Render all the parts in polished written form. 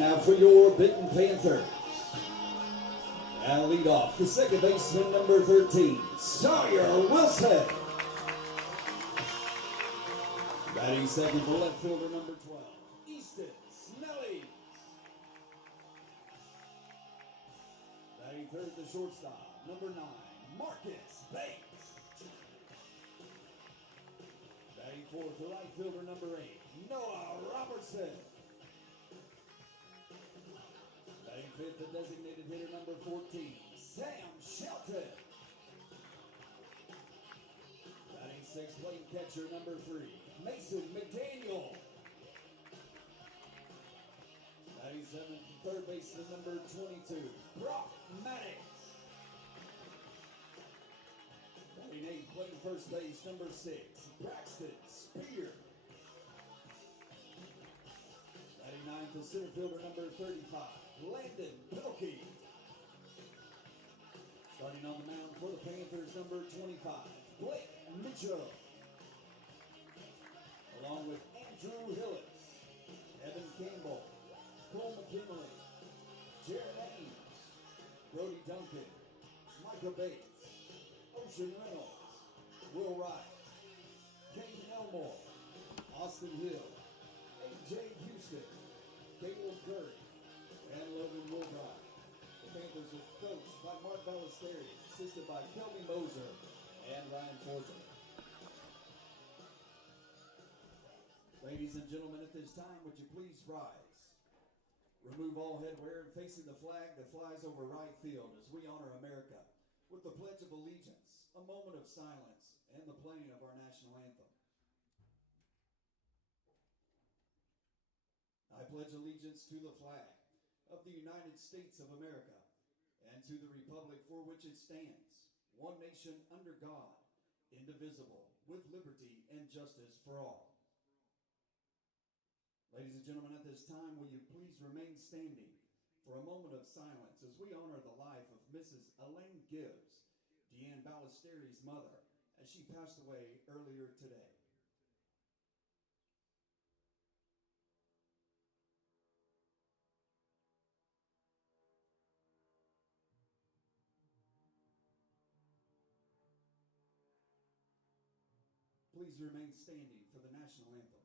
now for your Benton Panthers. And lead off the second baseman, number 13, Sawyer Wilson. Batting second for left fielder, number 12, Easton Snelly. Batting third, the shortstop, number 9, Marcus Bates. Batting fourth, the right fielder, number 8, Noah Robertson. Batting fifth, the designated hitter, number 14, Sam Shelton. Batting sixth, playing catcher, number 3, Mason McDaniel. Batting seventh, third baseman, number 22, Brock Maddox. Batting eighth, playing first base, number 6, Braxton Spear. Batting ninth, the center fielder, number 35, Landon Pilkey. Starting on the mound for the Panthers, number 25, Blake Mitchell. Along with Andrew Hillis, Evan Campbell, Cole McKinley, Jared Ames, Brody Duncan, Micah Bates, Ocean Reynolds, Will Wright, Kane Elmore, Austin Hill, A.J. Houston, Caleb Curry, and Logan Woodrow. The Panthers are coached by Mark Ballesteri, assisted by Kelby Moser and Ryan Forger. Ladies and gentlemen, at this time, would you please rise? Remove all headwear and facing the flag that flies over right field as we honor America with the Pledge of Allegiance, a moment of silence, and the playing of our national anthem. I pledge allegiance to the flag of the United States of America and to the republic for which it stands, one nation under God, indivisible, with liberty and justice for all. Ladies and gentlemen, at this time, will you please remain standing for a moment of silence as we honor the life of Mrs. Elaine Gibbs, Deanne Ballesteri's mother, as she passed away earlier today. Please remain standing for the national anthem.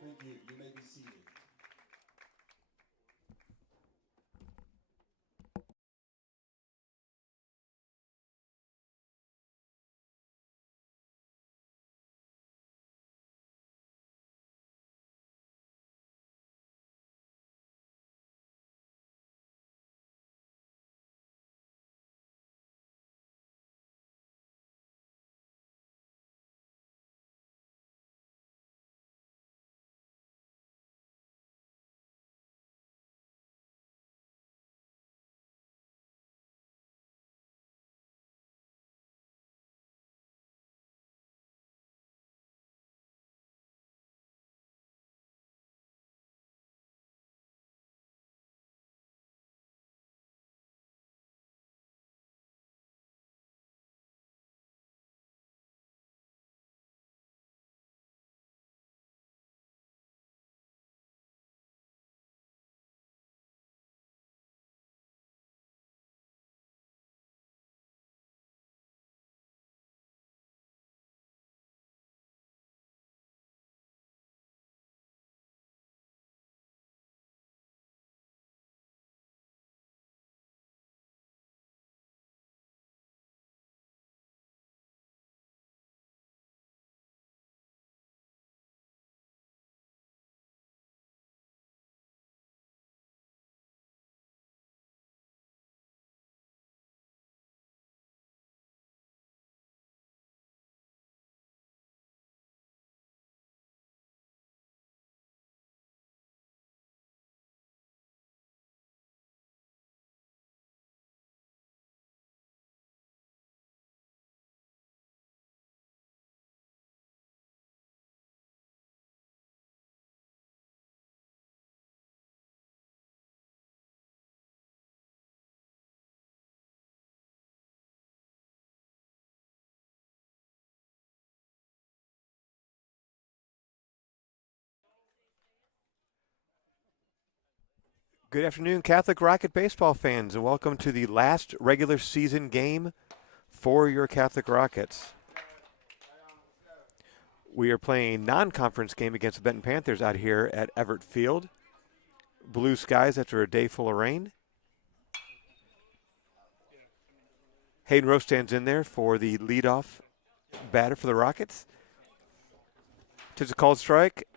Thank you. You may be seated. Good afternoon, Catholic Rocket baseball fans, and welcome to the last regular season game for your Catholic Rockets. We are playing a non-conference game against the Benton Panthers out here at Everett Field. Blue skies after a day full of rain. Hayden Rowe stands in there for the leadoff batter for the Rockets. Takes a called strike,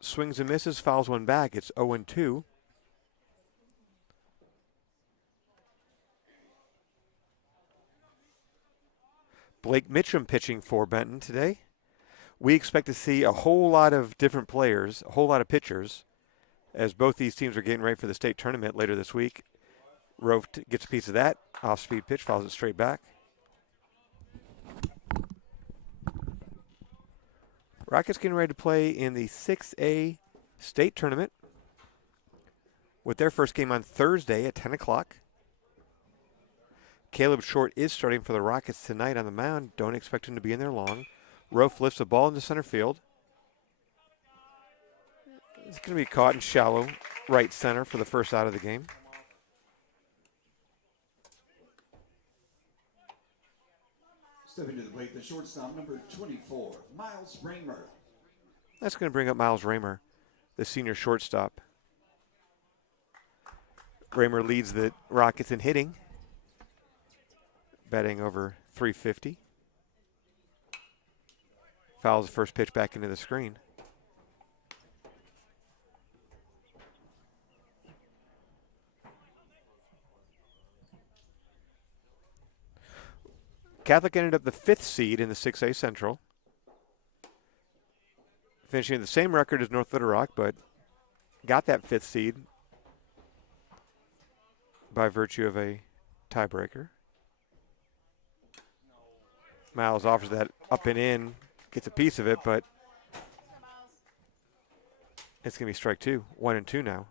swings and misses, fouls one back. It's 0-2. Blake Mitchum pitching for Benton today. We expect to see a whole lot of different players, a whole lot of pitchers, as both these teams are getting ready for the state tournament later this week. Rowe gets a piece of that. Off-speed pitch, fouls it straight back. Rockets getting ready to play in the 6A state tournament with their first game on Thursday at 10 o'clock. Caleb Short is starting for the Rockets tonight on the mound. Don't expect him to be in there long. Rofe lifts the ball into center field. It's going to be caught in shallow right center for the first out of the game. Stepping to the plate, the shortstop, number 24, Miles Raymer. That's going to bring up Miles Raymer, the senior shortstop. Raymer leads the Rockets in hitting, batting over .350. Fouls the first pitch back into the screen. Catholic ended up the 5th seed in the 6A Central, finishing the same record as North Little Rock, but got that 5th seed by virtue of a tiebreaker. Miles offers that up and in, gets a piece of it, but it's going to be strike two. 1-2 now.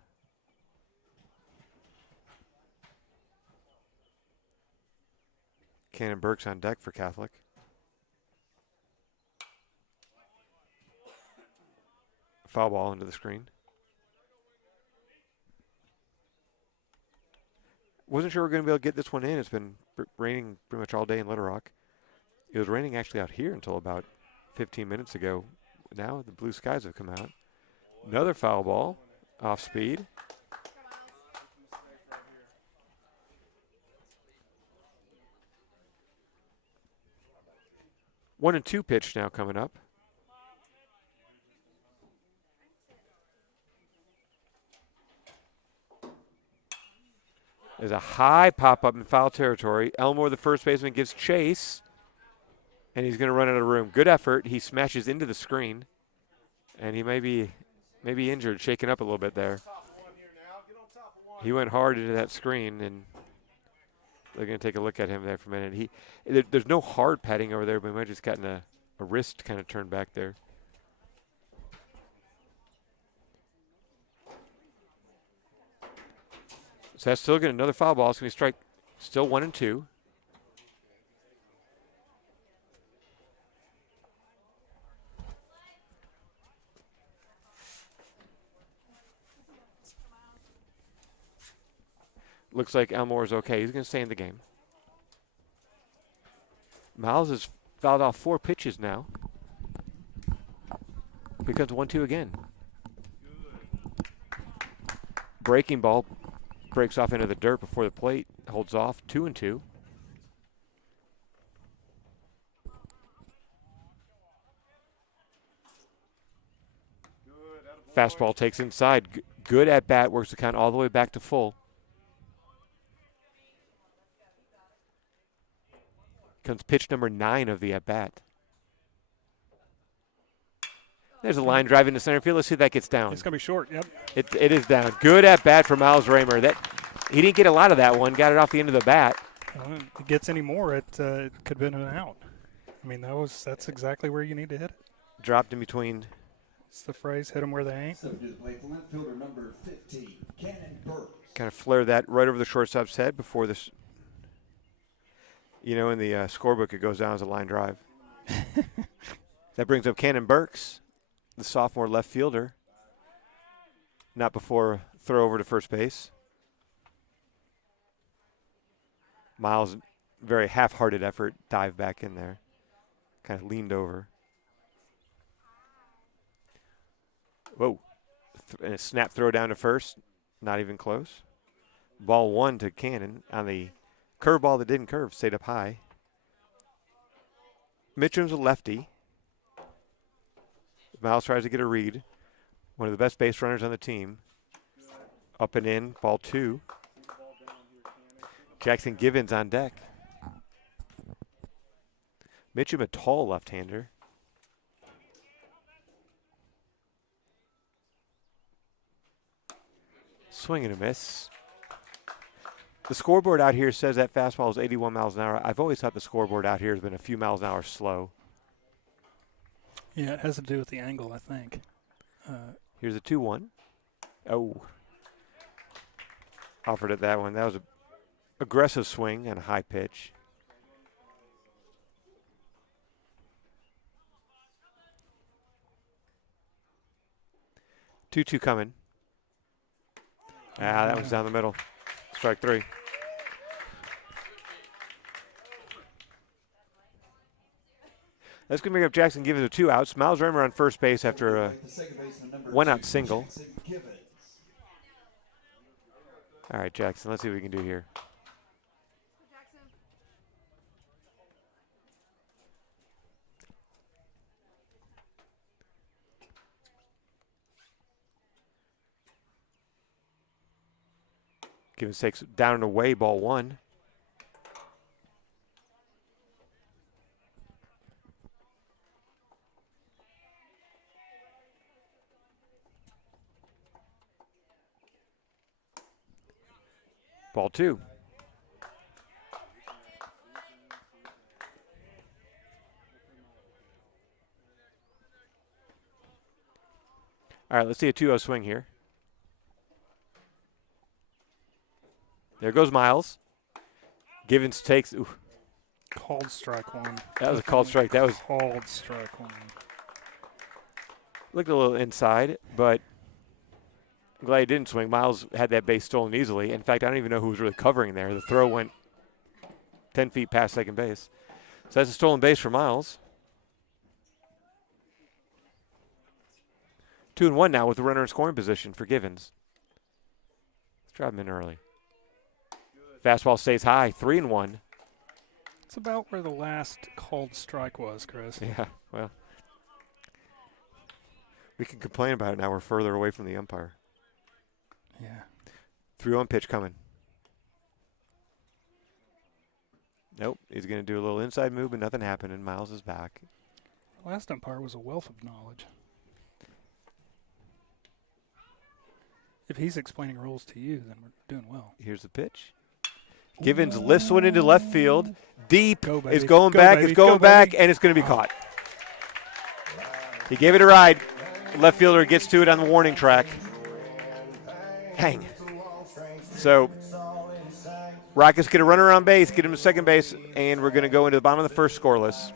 Cannon Burks on deck for Catholic. Foul ball into the screen. Wasn't sure we are going to be able to get this one in. It's been raining pretty much all day in Little Rock. It was raining actually out here until about 15 minutes ago. Now the blue skies have come out. Another foul ball, off speed. One and two pitch now coming up. There's a high pop-up in foul territory. Elmore, the first baseman, gives chase, and he's going to run out of room. Good effort. He smashes into the screen, and he may be injured, shaken up a little bit there. He went hard into that screen, and they're going to take a look at him there for a minute. There's no hard patting over there, but he might have just gotten a wrist kind of turned back there. So that's still getting another foul ball. It's going to be strike, still 1-2. Looks like Elmore is okay. He's going to stay in the game. Miles has fouled off 4 pitches now. Becomes 1-2 again. Breaking ball breaks off into the dirt before the plate. Holds off. 2-2. Fastball takes inside. Good at bat. Works the count all the way back to full. Comes pitch number 9 of the at-bat. There's a line drive into center field. Let's see if that gets down. It's going to be short, yep. It is down. Good at-bat for Miles Raymer. He didn't get a lot of that one. Got it off the end of the bat. If it gets any more, it could have been an out. I mean, that's exactly where you need to hit it. Dropped in between. It's the phrase, hit them where they ain't. So to the plate, the left fielder, number 15, Cannon Burks. Kind of flare that right over the shortstop's head before this. You know, in the scorebook, it goes down as a line drive. That brings up Cannon Burks, the sophomore left fielder. Not before throw over to first base. Miles, very half-hearted effort, dive back in there. Kind of leaned over. Whoa. And a snap throw down to first. Not even close. Ball 1 to Cannon on the curveball that didn't curve. Stayed up high. Mitchum's a lefty. Miles tries to get a read. One of the best base runners on the team. Up and in. Ball 2. Jackson Givens on deck. Mitchum, a tall left-hander. Swing and a miss. The scoreboard out here says that fastball is 81 miles an hour. I've always thought the scoreboard out here has been a few miles an hour slow. Yeah, it has to do with the angle, I think. Here's a 2-1. Oh. Offered at that one. That was an aggressive swing and a high pitch. Two coming. That one's down the middle. Strike 3. That's going to bring up Jackson Givens with 2 outs. Miles Reimer on first base after a 1-out single. All right, Jackson, let's see what we can do here. Givens takes down and away, ball 1. Ball 2. All right, let's see a 2-0 swing here. There goes Miles. Givens takes. Ooh. Called strike 1. That was a called strike. That was called strike 1. Looked a little inside, but I'm glad he didn't swing. Miles had that base stolen easily. In fact, I don't even know who was really covering there. The throw went 10 feet past second base. So that's a stolen base for Miles. 2-1 now with the runner in scoring position for Givens. Let's drive him in early. Fastball stays high, 3-1. It's about where the last called strike was, Chris. Yeah, well, we can complain about it now. We're further away from the umpire. Yeah. 3-1 pitch coming. Nope, he's going to do a little inside move, but nothing happened, and Miles is back. The last umpire was a wealth of knowledge. If he's explaining rules to you, then we're doing well. Here's the pitch. Givens lifts one into left field. Deep. Go, It's going back. baby. It's going Go, back, baby. and it's going to be caught. He gave it a ride. Left fielder gets to it on the warning track. Hang. So Rockets get a runner on base, get him to second base, and we're going to go into the bottom of the first scoreless.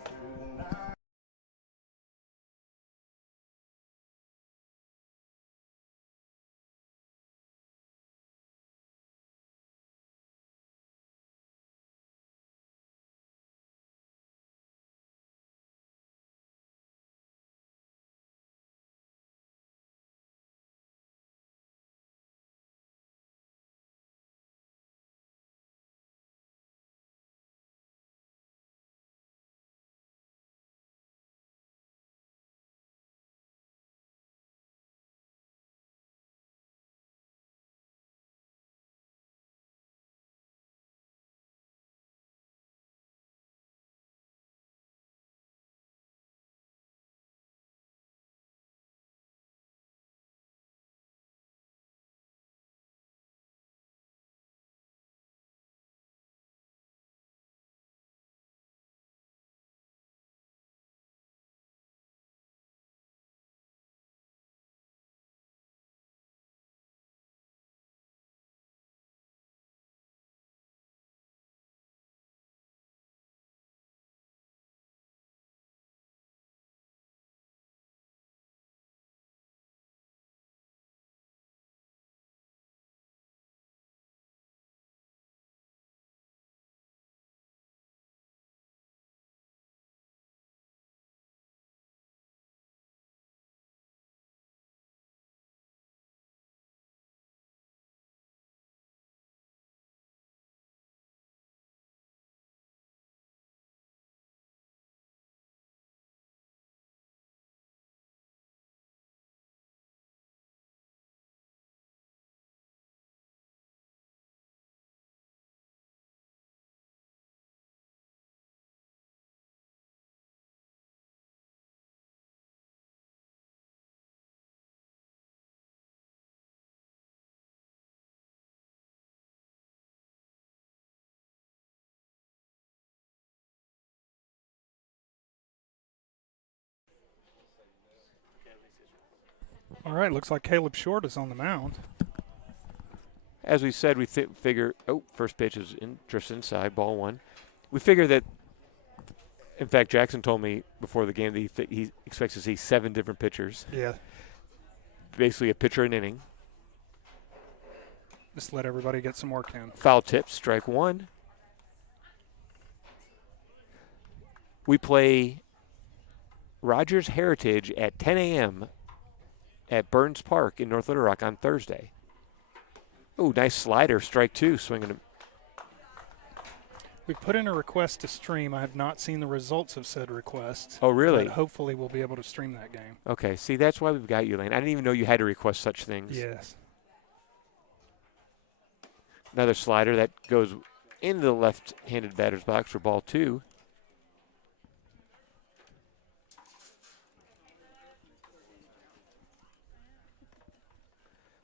All right, looks like Caleb Short is on the mound. As we said, we figure, first pitch is drifts inside, ball 1. We figure that, in fact, Jackson told me before the game that he expects to see 7 different pitchers. Yeah. Basically a pitcher an inning. Just let everybody get some work in. Foul tip, strike 1. We play Rogers Heritage at 10 a.m. at Burns Park in North Little Rock on Thursday. Oh, nice slider, strike 2, swinging. We've put in a request to stream. I have not seen the results of said request. Oh, really? But hopefully we'll be able to stream that game. Okay, see, that's why we've got you, Lane. I didn't even know you had to request such things. Yes. Another slider that goes into the left-handed batter's box for ball 2.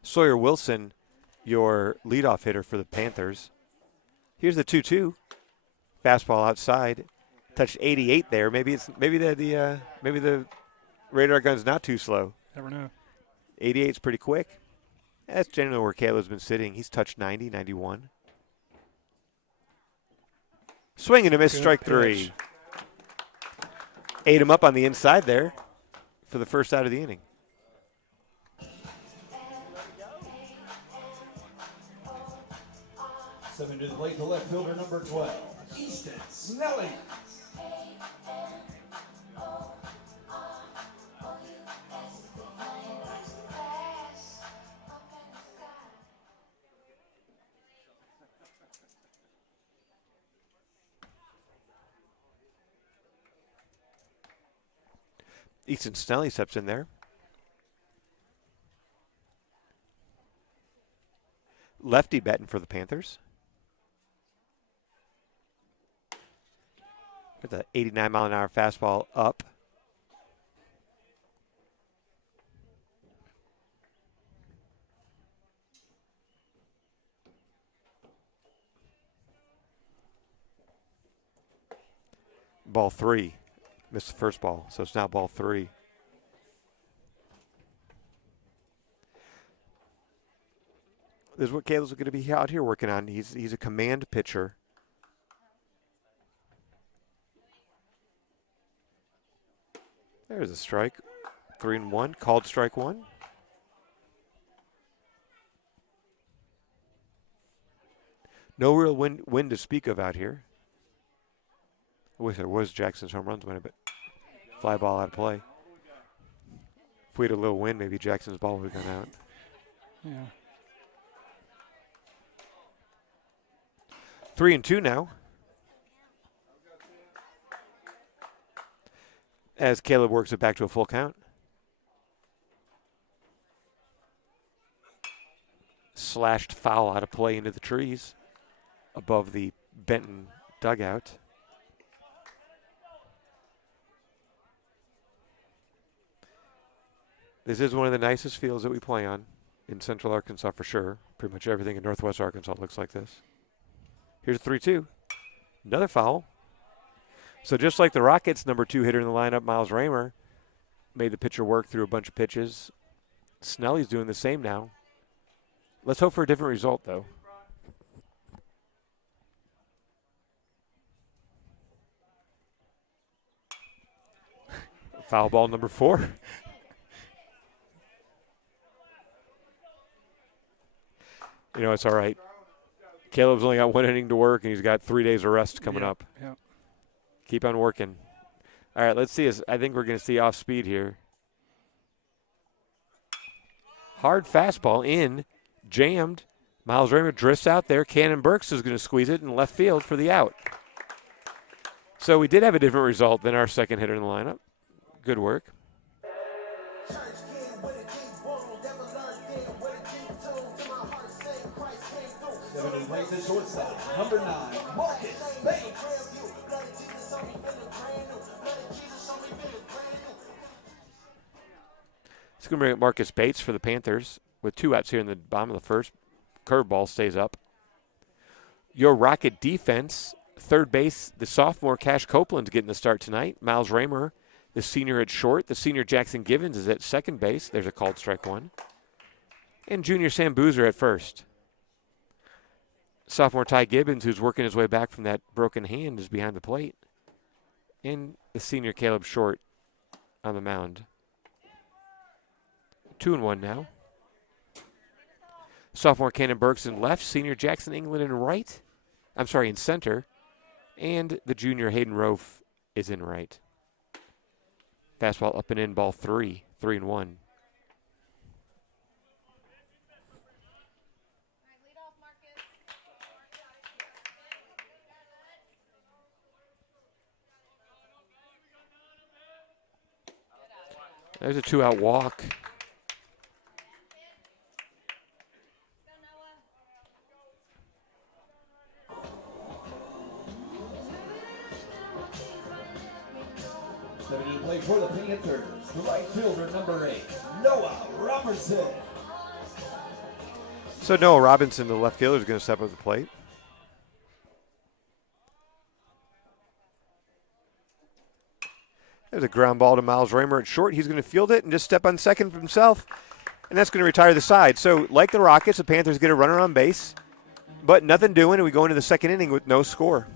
Sawyer Wilson, your leadoff hitter for the Panthers. Here's the 2-2. Fastball outside. Touched 88 there. Maybe the radar gun's not too slow. Never know. 88's pretty quick. That's generally where Caleb's been sitting. He's touched 90, 91. Swing and a miss, strike 3. Ate him up on the inside there for the first out of the inning. Stepping to the plate, the left fielder, number 12, Easton Snelling. Easton Snelly steps in there. Lefty Benton for the Panthers. With the 89-mile-an-hour fastball up. Ball 3. Missed the first ball, so it's now ball 3. This is what Caleb's going to be out here working on. He's a command pitcher. There's a strike. 3-1. Called strike 1. No real wind to speak of out here. I wish there was. Jackson's home runs winning, but fly ball out of play. If we had a little wind, maybe Jackson's ball would have gone out. Yeah. 3-2 now. As Caleb works it back to a full count. Slashed foul out of play into the trees above the Benton dugout. This is one of the nicest fields that we play on in Central Arkansas for sure. Pretty much everything in Northwest Arkansas looks like this. Here's a 3-2. Another foul. So just like the Rockets' number 2 hitter in the lineup, Miles Raymer, made the pitcher work through a bunch of pitches. Snelly's doing the same now. Let's hope for a different result, though. Foul ball number 4. You know, it's all right. Caleb's only got 1 inning to work, and he's got 3 days of rest coming up. Yep. Keep on working. All right, let's see. I think we're going to see off speed here. Hard fastball in, jammed. Miles Raymer drifts out there. Cannon Burks is going to squeeze it in left field for the out. So we did have a different result than our second hitter in the lineup. Good work. The shortstop, number 9, Marcus Bates. It's going to bring up Marcus Bates for the Panthers with 2 outs here in the bottom of the first. Curveball stays up. Your Rocket defense, third base, the sophomore Cash Copeland's getting the start tonight. Miles Raymer the senior at short. The senior Jackson Givens is at second base. There's a called strike one. And junior Sam Boozer at first. Sophomore Ty Gibbons, who's working his way back from that broken hand, is behind the plate. And the senior Caleb Short on the mound. 2-1 now. Sophomore Cannon Burks in left, senior Jackson England in right. I'm sorry, in center. And the junior Hayden Rofe is in right. Fastball up and in, ball 3, 3-1. There's a 2-out walk. Stepping in play for the Panthers, the right fielder, number 8, Noah Robertson. So Noah Robinson, the left fielder, is going to step up to the plate. There's a ground ball to Miles Raymer at short. He's going to field it and just step on second for himself, and that's going to retire the side. So like the Rockets, the Panthers get a runner on base, but nothing doing, and we go into the second inning with no score.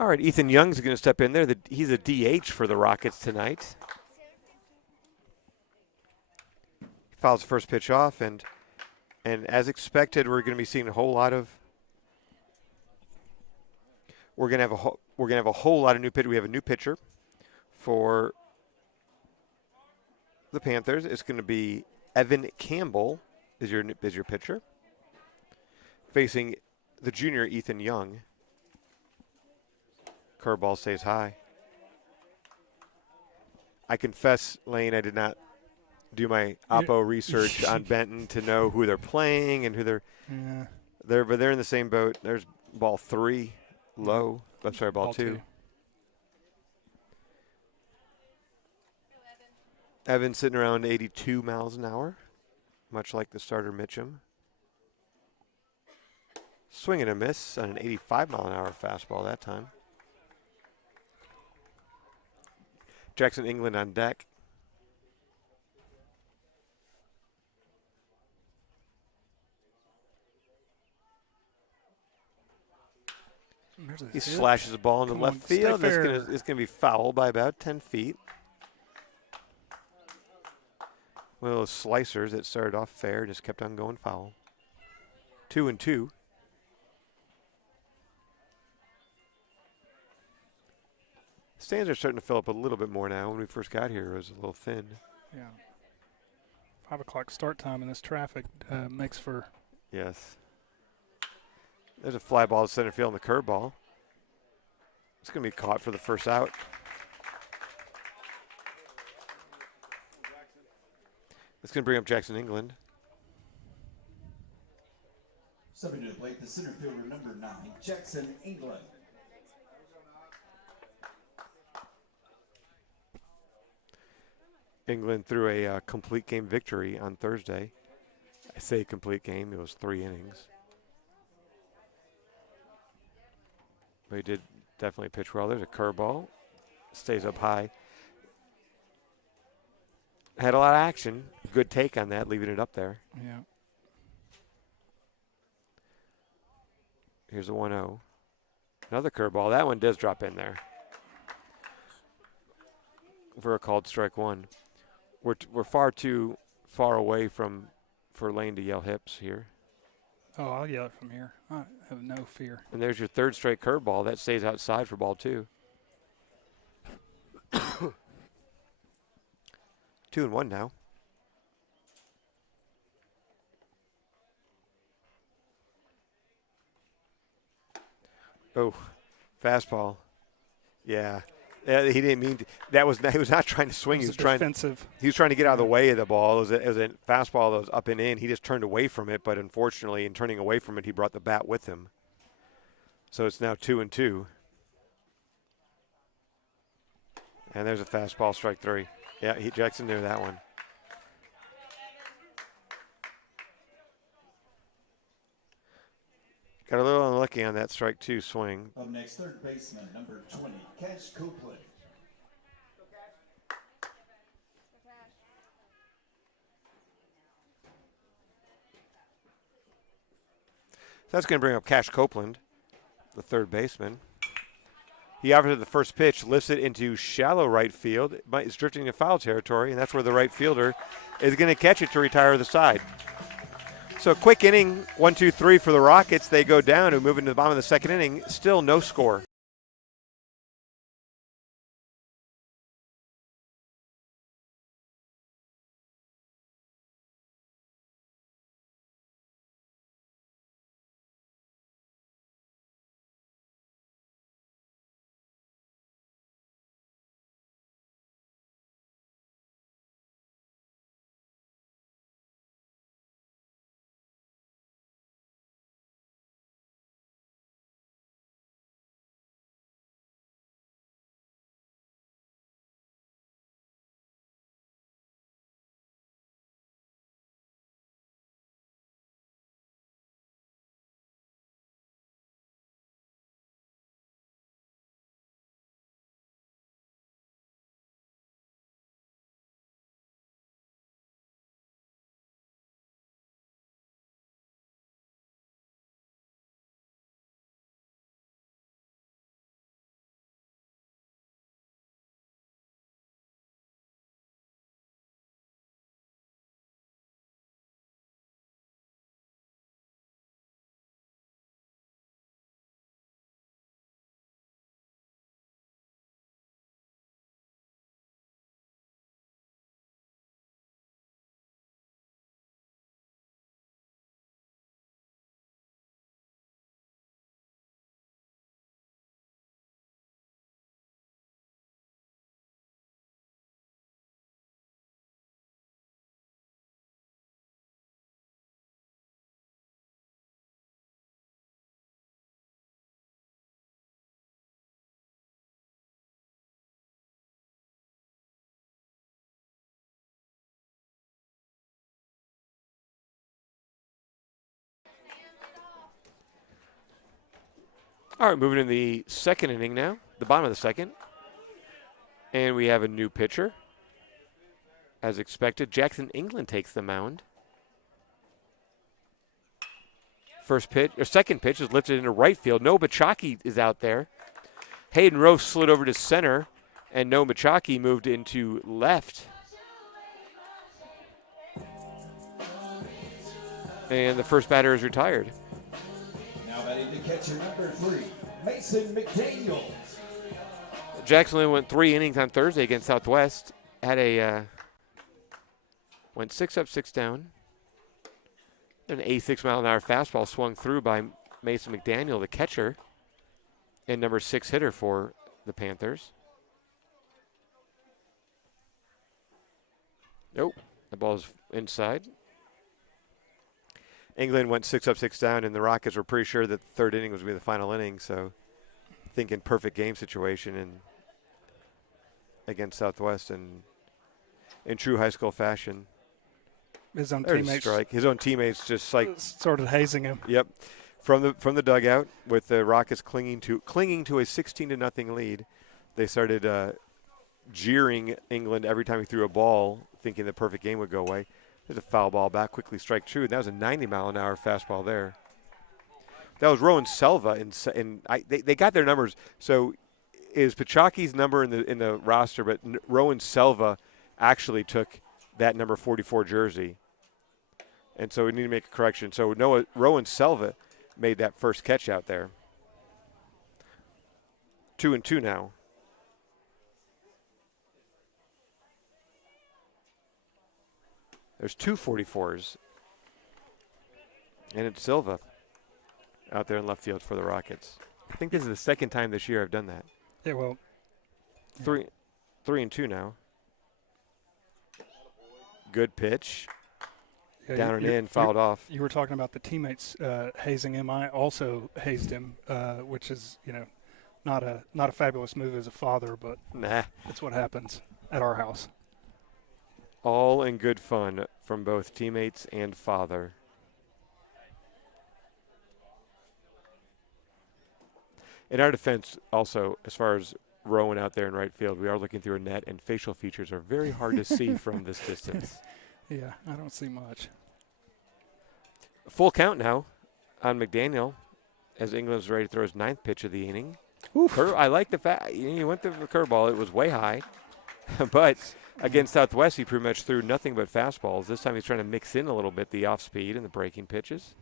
All right, Ethan Young's going to step in there. He's a DH for the Rockets tonight. He fouls the first pitch off, and as expected, we're going to be seeing a whole lot of. We're going to have a whole lot of new pitchers. We have a new pitcher for the Panthers. It's going to be Evan Campbell is your pitcher, facing the junior Ethan Young. Curveball stays high. I confess, Lane, I did not do my Oppo research on Benton to know who they're playing and who but they're in the same boat. There's ball 3, low. I'm sorry, ball 2. Evan sitting around 82 miles an hour, much like the starter Mitchum. Swing and a miss on an 85 mile an hour fastball that time. Jackson England on deck. He slashes the ball into left field. It's gonna be foul by about 10 feet. One of those slicers that started off fair, just kept on going foul. 2-2. Stands are starting to fill up a little bit more now. When we first got here, it was a little thin. Yeah. 5 o'clock start time, and this traffic makes for. Yes. There's a fly ball to center field on the curve ball. It's going to be caught for the first out. It's going to bring up Jackson England. Stepping to the plate, the center fielder, number 9, Jackson England. England threw a complete game victory on Thursday. I say complete game. It was 3 innings. But he did definitely pitch well. There's a curveball. Stays up high. Had a lot of action. Good take on that, leaving it up there. Yeah. Here's a 1-0. Another curveball. That one does drop in there. For a called strike 1. We're far too far away for Lane to yell hips here. Oh, I'll yell it from here. I have no fear. And there's your third straight curveball. That stays outside for ball 2. 2-1 now. Oh, fastball. Yeah. He didn't mean to. He was not trying to swing. He was trying. Defensive. He was trying to get out of the way of the ball. It was a fastball that was up and in. He just turned away from it, but unfortunately, in turning away from it, he brought the bat with him. So it's now 2-2. And there's a fastball, strike 3. Yeah, Jackson knew that one. Got a little unlucky on that strike 2 swing. Up next, third baseman, number 20, Cash Copeland. That's going to bring up Cash Copeland, the third baseman. He offers it the first pitch, lifts it into shallow right field. It's drifting to foul territory, and that's where the right fielder is going to catch it to retire the side. So quick inning, 1-2-3 for the Rockets. They go down and move into the bottom of the second inning. Still no score. All right, moving to the second inning now, the bottom of the second. And we have a new pitcher. As expected, Jackson England takes the mound. Second pitch is lifted into right field. No Bachaki is out there. Hayden Rowe slid over to center, and No Bachaki moved into left. And the first batter is retired. Now batting to catcher number 3, Mason McDaniel. Jackson only went 3 innings on Thursday against Southwest. Went 6 up, 6 down. An 86-mile-an-hour fastball swung through by Mason McDaniel, the catcher, and number 6 hitter for the Panthers. Nope, the ball's inside. England went 6 up, 6 down, and the Rockets were pretty sure that the third inning was going to be the final inning, so thinking perfect game situation against Southwest and in true high school fashion. His own There's a teammates. strike. His own teammates just like Sort of hazing him. Yep, from the dugout with the Rockets clinging to a 16-0 lead. They started jeering England every time he threw a ball, thinking the perfect game would go away. There's a foul ball back, quickly strike true. And that was a 90-mile-an-hour fastball there. That was Rowan Selva, they got their numbers. So is Pachaki's number in the roster, but Rowan Selva actually took that number 44 jersey. And so we need to make a correction. So Rowan Selva made that first catch out there. 2-2 now. There's 2 44s. And it's Silva out there in left field for the Rockets. I think this is the second time this year I've done that. Yeah, well. 3-2 now. Good pitch. Yeah, Down and in, fouled off. You were talking about the teammates hazing him. I also hazed him, which is, not a fabulous move as a father, but Nah. that's what happens at our house. All in good fun from both teammates and father. In our defense, also, as far as Rowan out there in right field, we are looking through a net, and facial features are very hard to see from this distance. Yeah, I don't see much. Full count now on McDaniel as England's ready to throw his 9th pitch of the inning. I like the fact he went to the curveball. It was way high. But against Southwest, he pretty much threw nothing but fastballs. This time he's trying to mix in a little bit the off speed and the breaking pitches.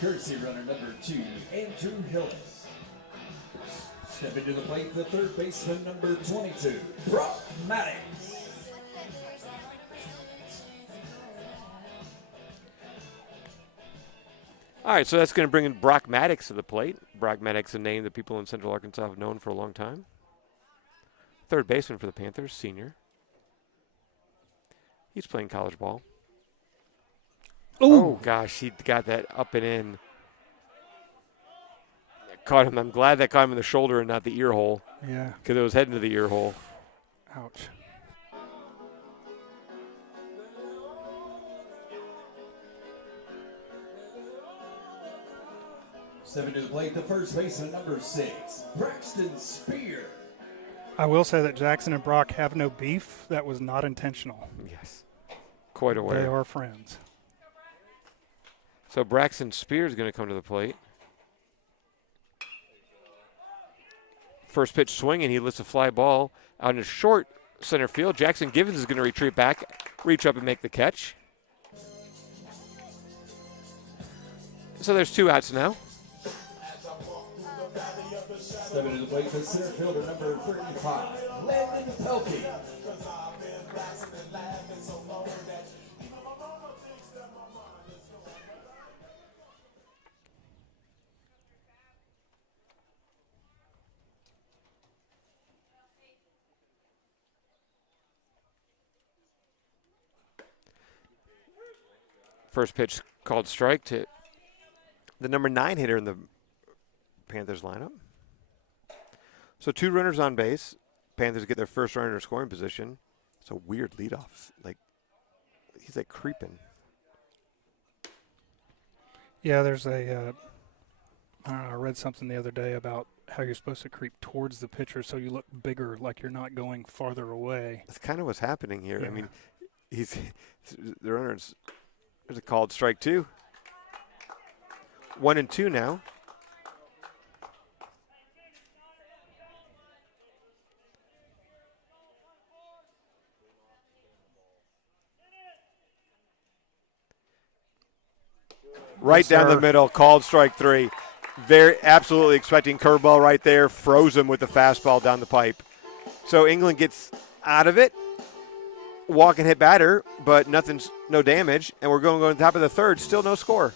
Courtesy runner number 2, Andrew Hillis. Stepping to the plate, the third baseman number 22, Brock Maddox. All right, so that's going to bring in Brock Maddox to the plate. Brock Maddox, a name that people in Central Arkansas have known for a long time. Third baseman for the Panthers, senior. He's playing college ball. Ooh. Oh, gosh, he got that up and in. Caught him. I'm glad that caught him in the shoulder and not the ear hole. Yeah. Because it was heading to the ear hole. Ouch. Stepping to the plate, the first baseman number 6, Braxton Spear. I will say that Jackson and Brock have no beef. That was not intentional. Yes. Quite aware. They are friends. So Braxton Spear is going to come to the plate. First pitch swinging, he lifts a fly ball out in short center field. Jackson Givens is going to retreat back, reach up and make the catch. So there's 2 outs now. Stepping to the plate, the center fielder number 35, Landon Pelkey. First pitch called strike to the number 9 hitter in the Panthers lineup. So 2 runners on base. Panthers get their first runner in scoring position. It's a weird leadoff. He's like creeping. Yeah, there's a I read something the other day about how you're supposed to creep towards the pitcher so you look bigger, like you're not going farther away. That's kind of what's happening here. Yeah. I mean, the runner's, there's a called strike 2. 1-2 now. Right Yes, down the sir. middle, called strike 3. Very absolutely expecting curveball right there. Froze him with the fastball down the pipe. So England gets out of it. Walk and hit batter, but no damage. And we're going to the top of the third. Still no score.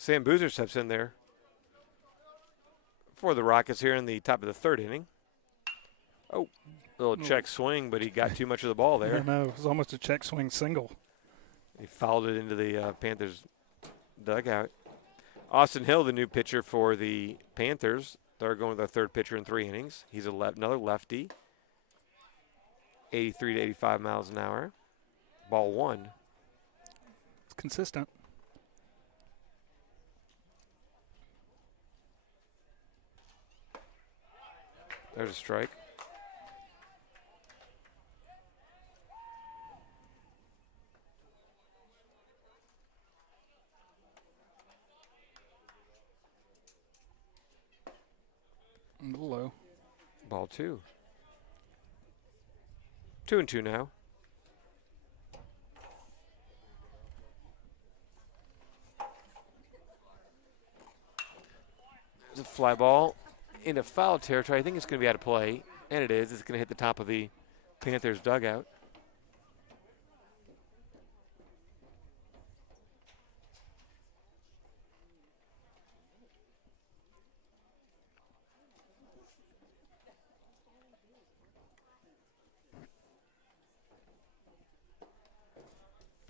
Sam Boozer steps in there for the Rockets here in the top of the third inning. Oh, little check swing, but he got too much of the ball I there. know. It was almost a check swing single. He fouled it into the Panthers dugout. Austin Hill, the new pitcher for the Panthers. They're going with their third pitcher in 3 innings. He's another lefty. 83 to 85 miles an hour. Ball 1. It's consistent. There's a strike. A little low. Ball 2. 2-2 now. There's a fly ball into foul territory. I think it's going to be out of play, and it is. It's going to hit the top of the Panthers dugout.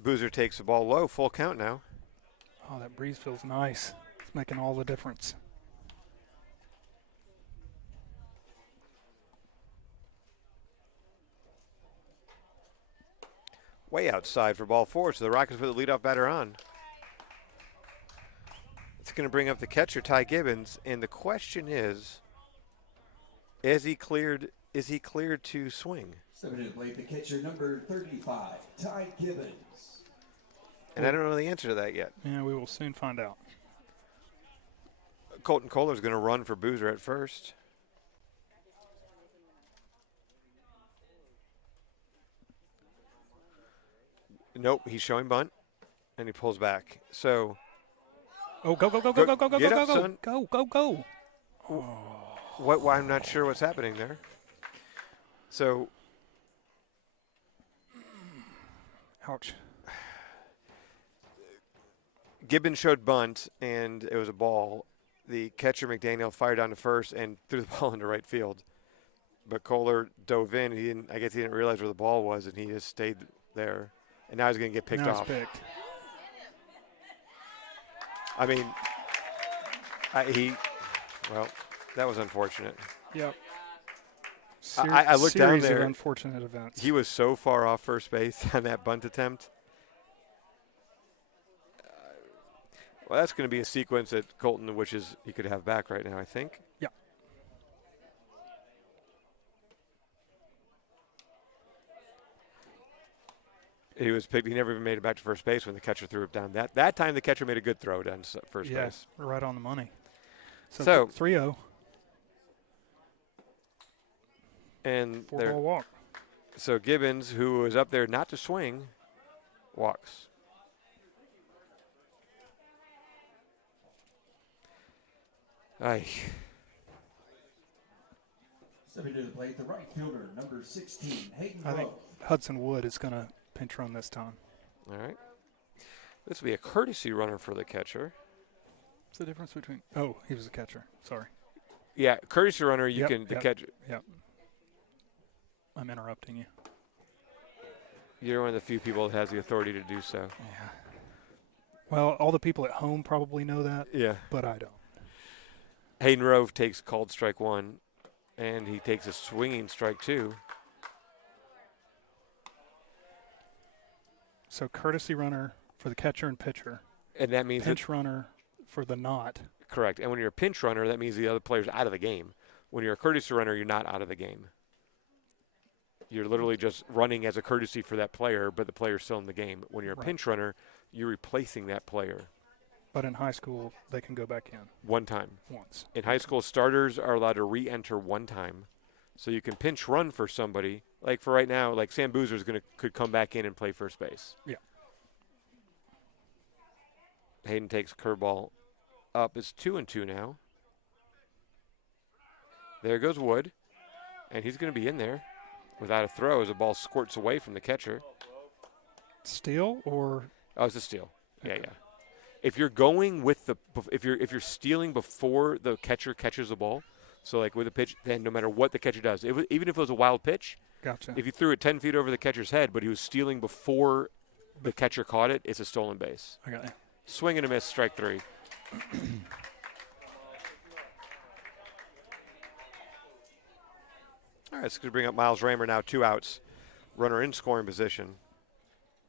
Boozer takes the ball low, full count now. Oh, that breeze feels nice. It's making all the difference. Way outside for ball 4, so the Rockets put the leadoff batter on. It's going to bring up the catcher, Ty Gibbons, and the question is he cleared to swing? Stepping in to play the catcher, number 35, Ty Gibbons. And I don't know the answer to that yet. Yeah, we will soon find out. Colton Kohler's going to run for Boozer at first. Nope, he's showing bunt, and he pulls back. So, Oh, go, go, go, go, go, go, go, get go, up, go, son. go, go, go. why I'm not sure what's happening there. So Ouch. Gibbons showed bunt, and it was a ball. The catcher, McDaniel, fired down to first and threw the ball into right field. But Kohler dove in. I guess he didn't realize where the ball was, and he just stayed there. And now he's going to get picked Now off. he's picked. I mean, well, that was unfortunate. Yep. I looked down Series there. of unfortunate events. He was so far off first base on that bunt attempt. Well, that's going to be a sequence that Colton wishes he could have back right now, I think. Yeah. He was picked. He never even made it back to first base when the catcher threw it down. That time the catcher made a good throw down to first base. Right on the money. So 3-0. And 4-ball walk. so Gibbons, who was up there not to swing, walks. Aye. Stepping to the plate, the right fielder, number 16, Hayden I think Grove. Hudson Wood is going to pinch run this time. All right. This will be a courtesy runner for the catcher. What's the difference between? Oh, he was a catcher. Sorry. Yeah, courtesy runner, you Yep, can, the yep. catcher. Yep. I'm interrupting you. You're one of the few people that has the authority to do so. Yeah. Well, all the people at home probably know that, Yeah. but I don't. Hayden Rove takes called strike one, and he takes a swinging strike two. So courtesy runner for the catcher and pitcher. And that means Pinch runner for the not. correct. And when you're a pinch runner, that means the other player's out of the game. When you're a courtesy runner, you're not out of the game. You're literally just running as a courtesy for that player, but the player's still in the game. When you're a Right. pinch runner, you're replacing that player But in high school, they can go back in one time. once. In high school, starters are allowed to re-enter one time. So you can pinch run for somebody. Like for right now, like Sam Boozer's could come back in and play first base. Yeah. Hayden takes curveball up. It's 2-2 now. There goes Wood. And he's going to be in there without a throw as the ball squirts away from the catcher. Steal or Oh, it's a steal. Yeah, Okay. yeah. If you're going with if you're stealing before the catcher catches the ball, so like with a pitch, then no matter what the catcher does, even if it was a wild pitch, gotcha. if you threw it 10 feet over the catcher's head, but he was stealing before the catcher caught it, it's a stolen base. I got you. Swing and a miss, strike three. All right, it's going to bring up Miles Raymer now, 2 outs. Runner in scoring position.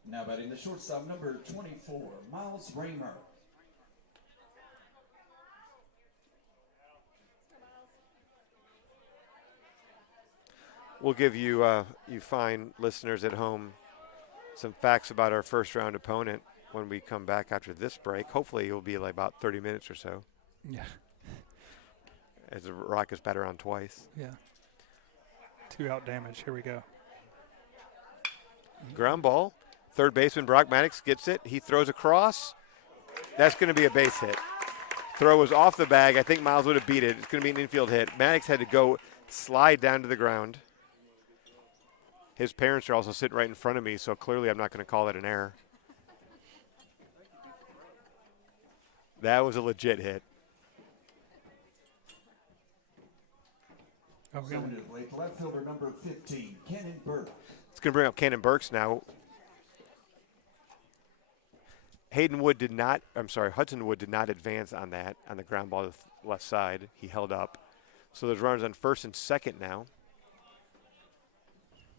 Now batting the shortstop, number 24, Miles Raymer. We'll give you, you fine listeners at home, some facts about our first round opponent when we come back after this break. Hopefully it'll be like about 30 minutes or so, Yeah. as the Rockets bat around twice. Yeah. 2 out damage. Here we go. Ground ball. Third baseman Brock Maddox gets it. He throws across. That's going to be a base hit. Throw was off the bag. I think Miles would have beat it. It's going to be an infield hit. Maddox had to go slide down to the ground. His parents are also sitting right in front of me, so clearly I'm not going to call that an error. That was a legit hit. Oh, we Stepping to the plate, the left fielder, number 15, Cannon Burke. It's going to bring up Cannon Burks now. Hudson Wood did not advance on that, on the ground ball to the left side. He held up. So there's runners on first and second now.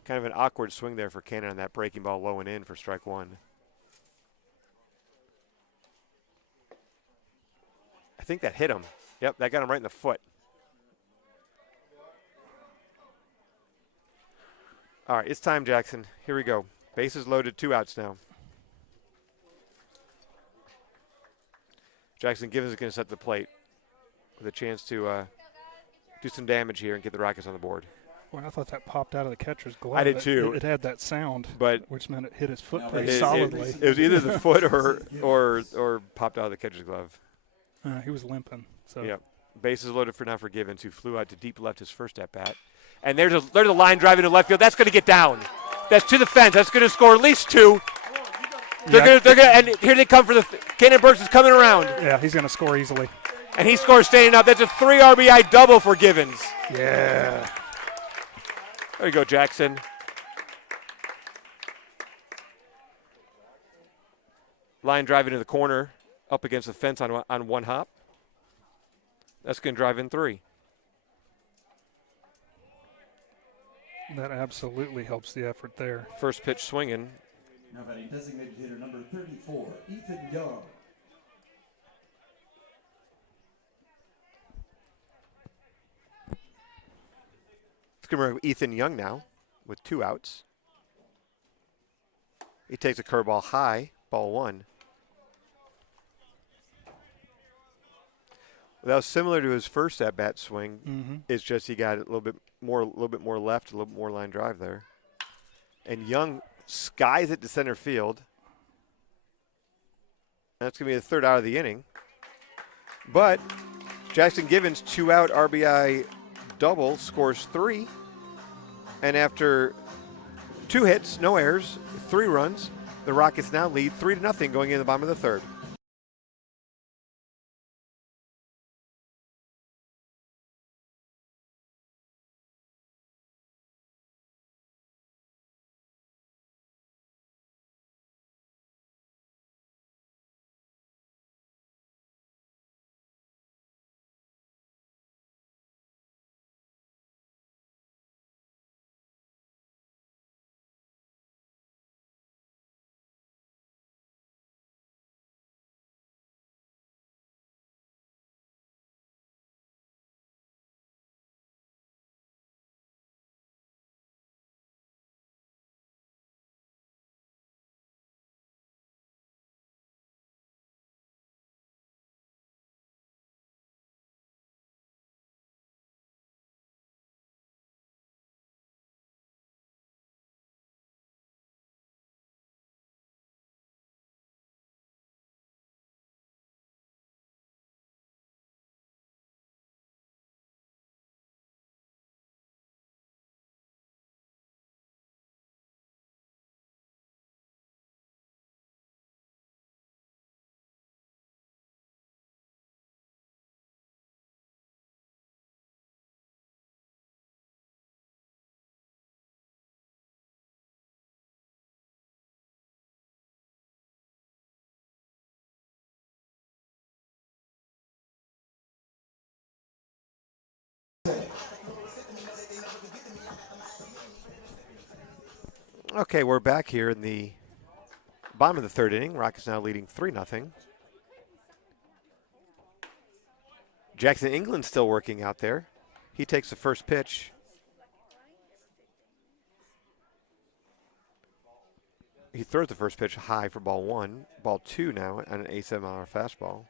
Kind of an awkward swing there for Cannon on that breaking ball low and in for strike one. I think that hit him. Yep, that got him right in the foot. All right, it's time, Jackson. Here we go. Bases loaded, 2 outs now. Jackson Givens is going to set the plate with a chance to do some damage here and get the Rockets on the board. Well, I thought that popped out of the catcher's glove. I did too. It had that sound, But which meant it hit his foot Now, pretty it, solidly. it was either the foot or popped out of the catcher's glove. He was limping. So Yep. Bases loaded for now for Givens, who flew out to deep left his first at bat. And there's a line drive into left field. That's going to get down. That's to the fence. That's going to score at least 2. They're gonna, and here they come for the. Cannon Burks is coming around. Yeah, he's going to score easily. And he scores standing up. That's a 3 RBI double for Givens. Yeah. There you go, Jackson. Line drive into the corner, up against the fence on one hop. That's going to drive in 3. That absolutely helps the effort there. First pitch swinging. Now batting designated hitter number 34, Ethan Young. It's going to bring Ethan Young now with 2 outs. He takes a curveball high, ball 1. That was similar to his first at-bat swing. Mm-hmm. It's just he got a little bit more left, a little bit more line drive there. And Young skies it to center field. That's going to be the 3rd out of the inning. But Jackson Givens, 2-out RBI double, scores 3. And after 2 hits, no errors, 3 runs, the Rockets now lead 3-0 going into the bottom of the 3rd. Okay, we're back here in the bottom of the 3rd inning. Rockets now leading 3-0. Jackson England still working out there. He takes the first pitch. He throws the first pitch high for ball 1. Ball 2 now on an 87-mile fastball.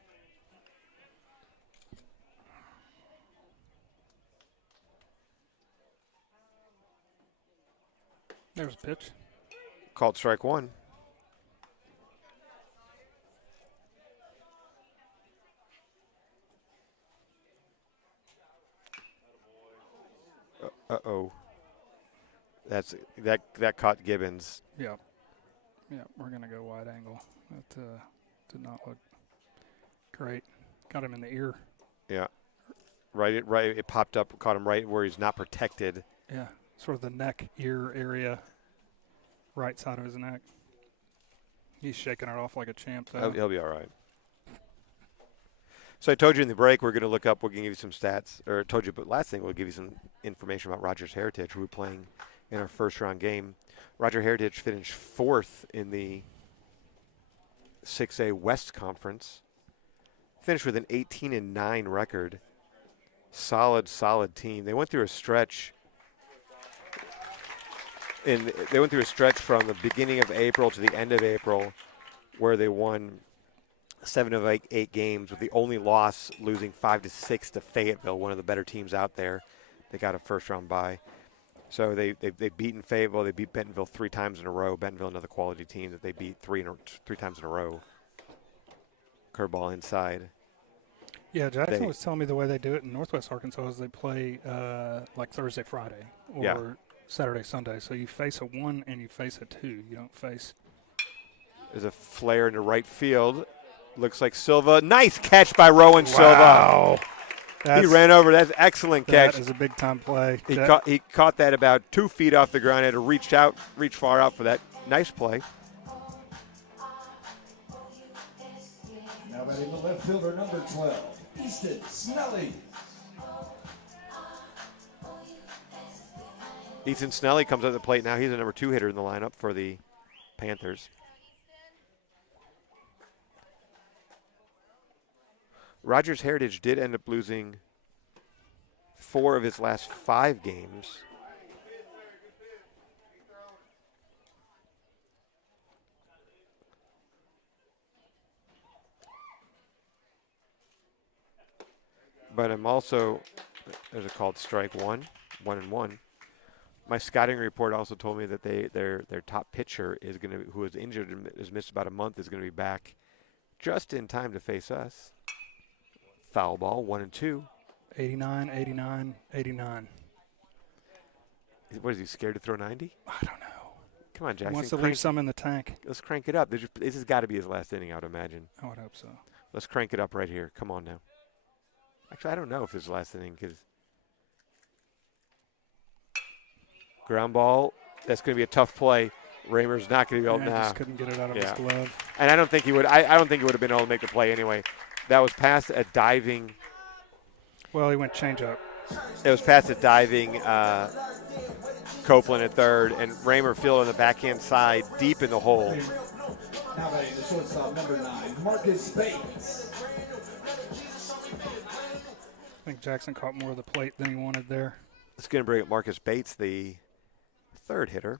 There's a pitch. Called strike 1. Uh-oh. That caught Gibbons. Yeah. Yeah, we're going to go wide angle. That did not look great. Got him in the ear. Yeah. Right. It popped up, caught him right where he's not protected. Yeah, sort of the neck, ear area, right side of his neck. He's shaking it off like a champ, though. He'll be all right. So I told you in the break we're going to look up, we're going to give you some stats, or I told you, but last thing we'll give you some information about Rogers Heritage, who we're playing in our first-round game. Roger Heritage finished 4th in the 6A West Conference. Finished with an 18-9 record. Solid team. They went through a stretch. They went through a stretch from the beginning of April to the end of April where they won 7 of 8 games, with the only loss losing 5-6 to Fayetteville, one of the better teams out there. They got a first-round bye. So they've beaten Fayetteville. They beat Bentonville 3 times in a row. Bentonville, another quality team that they beat 3 times in a row. Curveball inside. Yeah, Jackson was telling me the way they do it in Northwest Arkansas is they play like Thursday, Friday, or Saturday, Sunday. So you face a 1 and you face a 2. You don't face. There's a flare into right field. Looks like Silva. Nice catch by Rowan Silva. Wow. He ran over. That's excellent catch. That is a big time play. He caught that about 2 feet off the ground. Had to reach far out for that. Nice play. Now batting the left fielder, number 12, Easton Snelly. Ethan Snelly comes up the plate now. He's a number 2 hitter in the lineup for the Panthers. Rogers Heritage did end up losing 4 of his last 5 games. But I'm also, there's a called strike 1-1. My scouting report also told me that their top pitcher is going to, who is injured and has missed about a month, is going to be back just in time to face us. Foul ball, 1-2. 89, 89, 89. What is he, scared to throw 90? I don't know. Come on, Jackson. He wants to leave some in the tank. Let's crank it up. This has got to be his last inning, I would imagine. I would hope so. Let's crank it up right here. Come on now. Actually, I don't know if it's his last inning because ground ball. That's going to be a tough play. Raymer's not going to be able to. Just couldn't get it out of his glove. And I don't think he would. I don't think he would have been able to make the play anyway. That was past a diving. Well, he went changeup. It was past a diving Copeland at third, and Raymer fielded on the backhand side deep in the hole. Now batting the shortstop, number 9, Marcus Bates. I think Jackson caught more of the plate than he wanted there. It's going to bring up Marcus Bates, the 3rd hitter.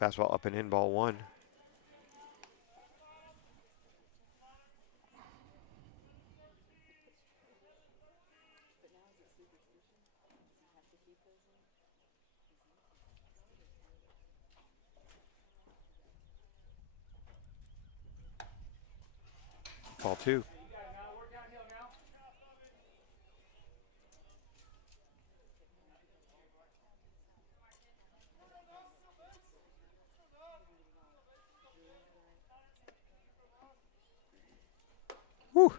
Fastball up and in, ball 1. Ball 2. Woo.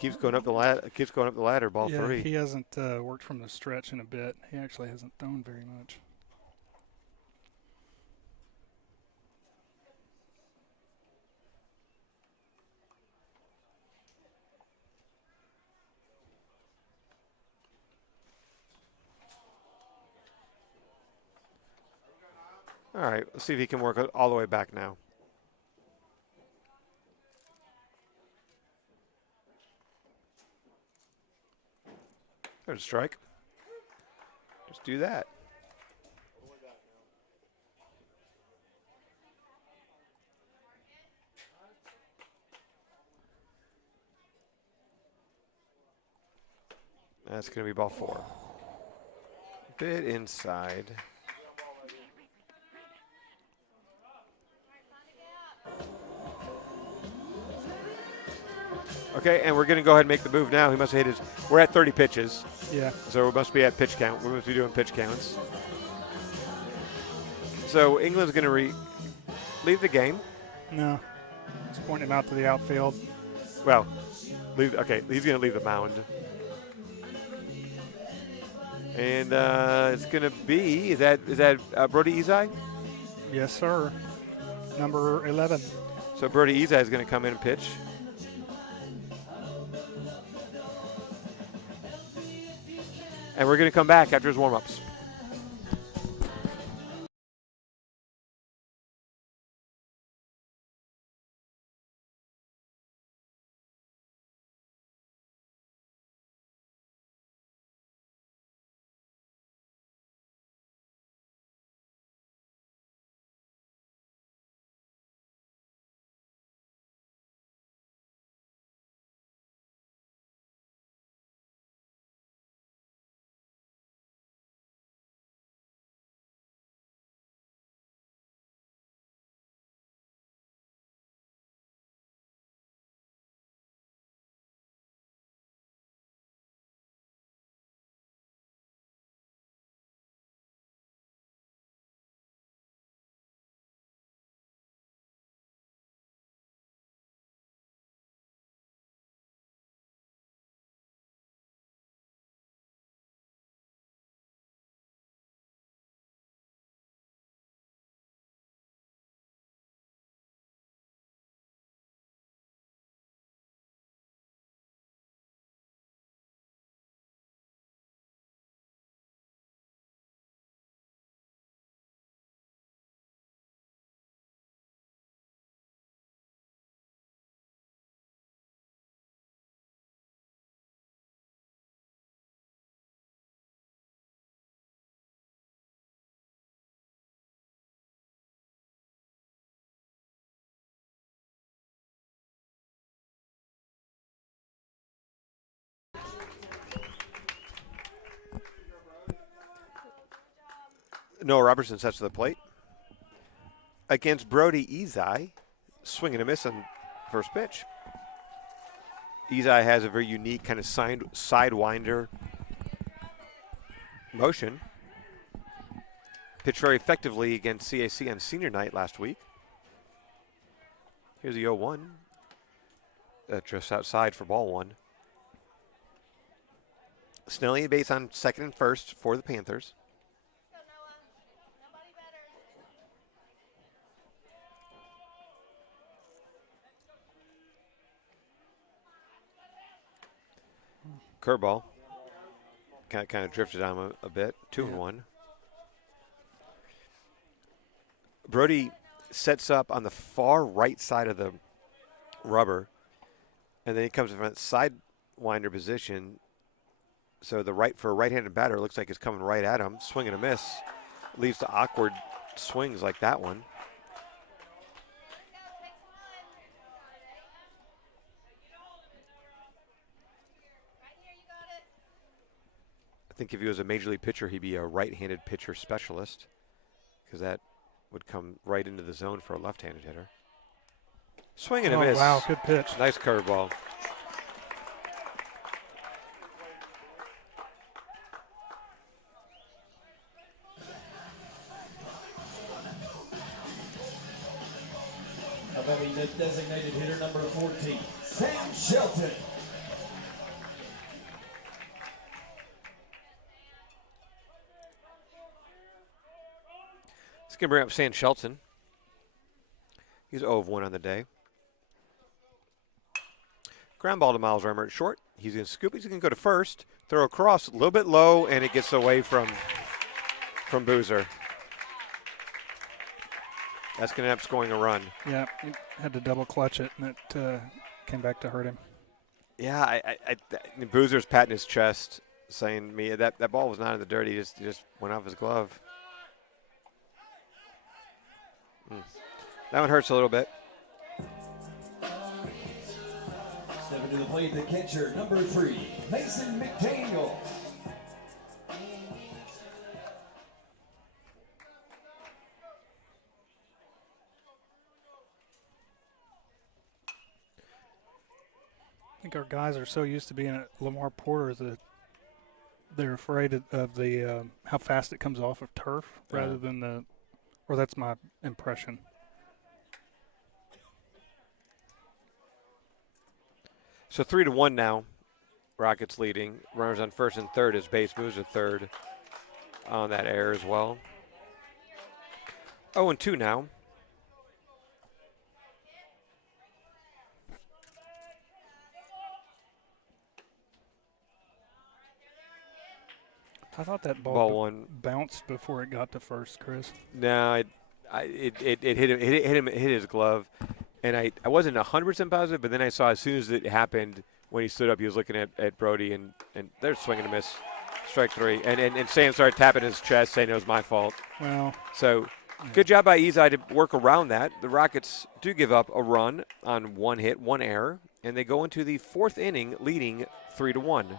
Keeps going up the ladder. Ball 3. He hasn't worked from the stretch in a bit. He actually hasn't thrown very much. All right, let's see if he can work all the way back now. There's a strike. Just do that. That's going to be ball 4. Bit inside. Okay, and we're going to go ahead and make the move now. He must have hit his. We're at 30 pitches. Yeah. So we must be at pitch count. We must be doing pitch counts. So England's going to leave the game. No. Just pointing him out to the outfield. Well, he's going to leave the mound. And it's going to be, is that Brody Ezai? Yes, sir. Number 11. So Brody Ezai is going to come in and pitch. And we're going to come back after his warm-ups. Noah Robertson sets to the plate. Against Brody Ezai, swing and a miss on first pitch. Ezai has a very unique kind of sidewinder motion. Pitched very effectively against CAC on senior night last week. Here's the 0-1. Just outside for ball one. Snelly base on second and first for the Panthers. Curveball. Kind of drifted on him a bit. 2-1. Brody sets up on the far right side of the rubber, and then he comes from that sidewinder position. So for a right-handed batter, it looks like it's coming right at him. Swing and a miss. Leads to awkward swings like that one. I think if he was a major league pitcher, he'd be a right-handed pitcher specialist, because that would come right into the zone for a left-handed hitter. Swing and a miss. Wow, good pitch. Nice curveball. Above the designated hitter number 14, Sam Shelton. Let's going to bring up Sam Shelton. He's 0 of 1 on the day. Ground ball to Miles Reimer at short. He's going to scoop. He's going to go to first. Throw across a little bit low, and it gets away from Boozer. That's going to end up scoring a run. Yeah, he had to double clutch it, and it came back to hurt him. Yeah, Boozer's patting his chest, saying to me that ball was not in the dirt. He just went off his glove. That one hurts a little bit. Stepping to the plate, the catcher, number 3, Mason McDaniel. I think our guys are so used to being at Lamar Porter that they're afraid of the how fast it comes off of turf rather than or that's my impression. So 3-1 now. Rockets leading. Runners on first and third as base moves to third on that error as well. 0-2 now. I thought that Ball ball one. bounced before it got to first, Chris. No, it hit him. It hit his glove, and I wasn't 100% positive. But then I saw as soon as it happened, when he stood up, he was looking at Brody, and they're swinging a miss, strike 3, and Sam started tapping his chest, saying it was my fault. Well, so good job by Ezai to work around that. The Rockets do give up a run on 1 hit, 1 error, and they go into the 4th inning, leading 3-1.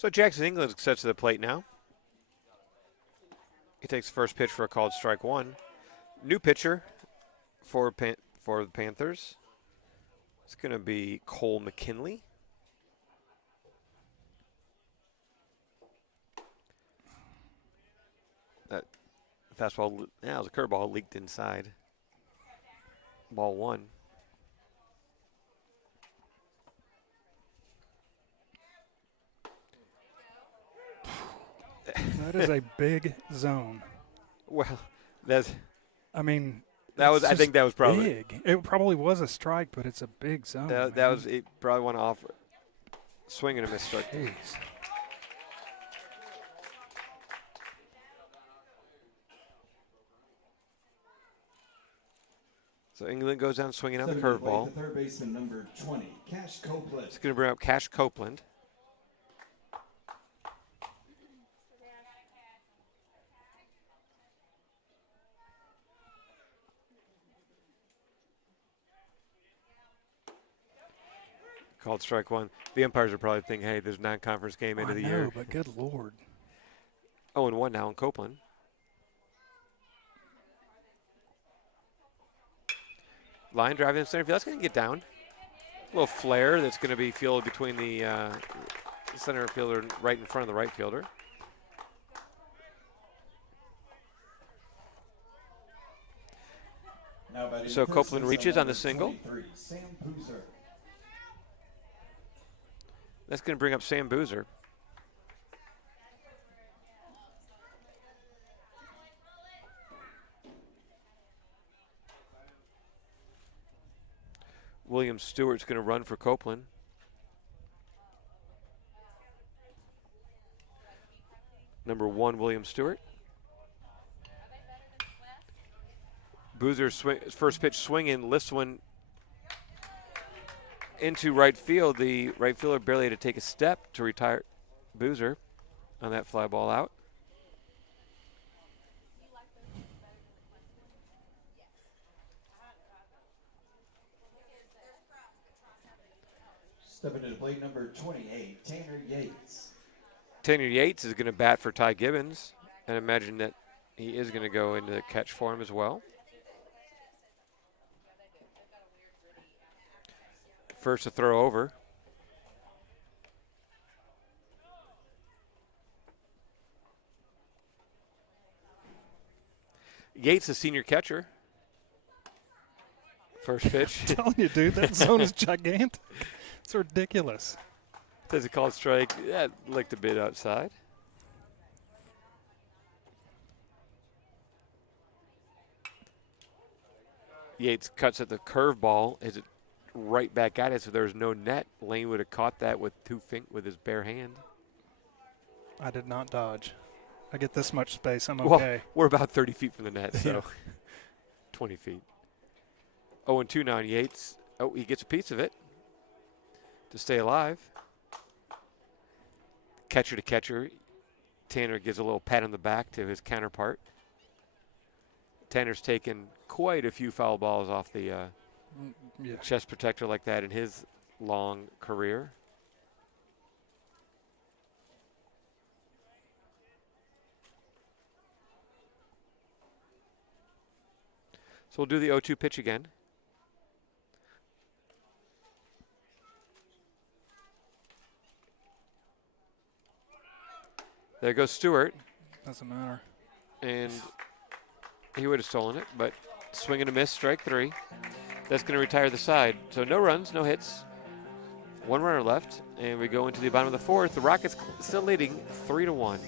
So Jackson England sets to the plate now. He takes first pitch for a called strike one. New pitcher for the Panthers. It's going to be Cole McKinley. That fastball, yeah, it was a curveball, leaked inside. Ball one. That is a big zone. Well, that's. I mean, I think that was probably big. It probably was a strike, but it's a big zone. that was. It probably went off. Swing and a miss strike. Jeez. So England goes down swinging on the Stepping to plate, curveball. the third baseman, number 20, Cash Copeland. It's going to bring up Cash Copeland. Called strike one. The umpires are probably thinking, hey, there's a non-conference game end of the year. But good Lord. 0-1 now in Copeland. Line drive in center field. That's going to get down. A little flare that's going to be fielded between the center fielder right in front of the right fielder. So Copeland reaches on the single. Sam Boozer. That's going to bring up Sam Boozer. William Stewart's going to run for Copeland. Number 1, William Stewart. Boozer's first pitch swinging, lifts one into right field. The right fielder barely had to take a step to retire Boozer on that fly ball out. Stepping to the plate, number 28, Tanner Yates. Tanner Yates is going to bat for Ty Gibbons, and imagine that he is going to go into the catch for him as well. First to throw over. Yates, a senior catcher. First pitch. I'm telling you, dude, that zone is gigantic. It's ridiculous. Does it call strike? Yeah, licked a bit outside. Yates cuts at the curveball. Is it right back at it? So there's no net. Lane would have caught that with with his bare hand. I did not dodge. I get this much space. I'm Well, okay. we're about 30 feet from the net, so Yeah. 20 feet. 0-2 now on Yates. Oh, he gets a piece of it to stay alive. Catcher to catcher. Tanner gives a little pat on the back to his counterpart. Tanner's taken quite a few foul balls off the Yeah. chest protector like that in his long career. So we'll do the 0-2 pitch again. There goes Stewart, Doesn't matter. and he would have stolen it, but swing and a miss, strike 3. That's going to retire the side. So no runs, no hits. 1 runner left, and we go into the bottom of the 4th. The Rockets still leading 3-1.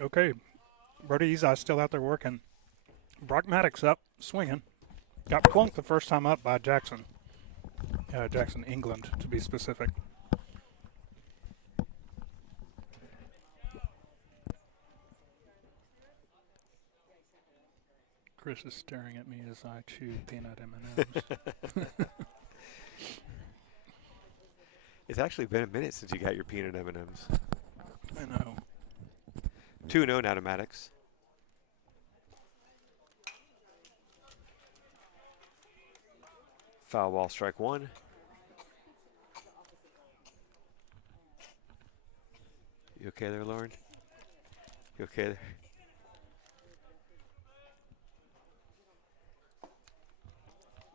Okay, Brody Ezi's still out there working. Brock Maddox up, swinging. Got plunked the first time up by Jackson. Jackson, England, to be specific. Chris is staring at me as I chew peanut M&Ms. It's actually been a minute since you got your peanut M&Ms. I know. 2-0 now to Maddox. Foul ball, strike one. You okay there, Lauren? You okay there?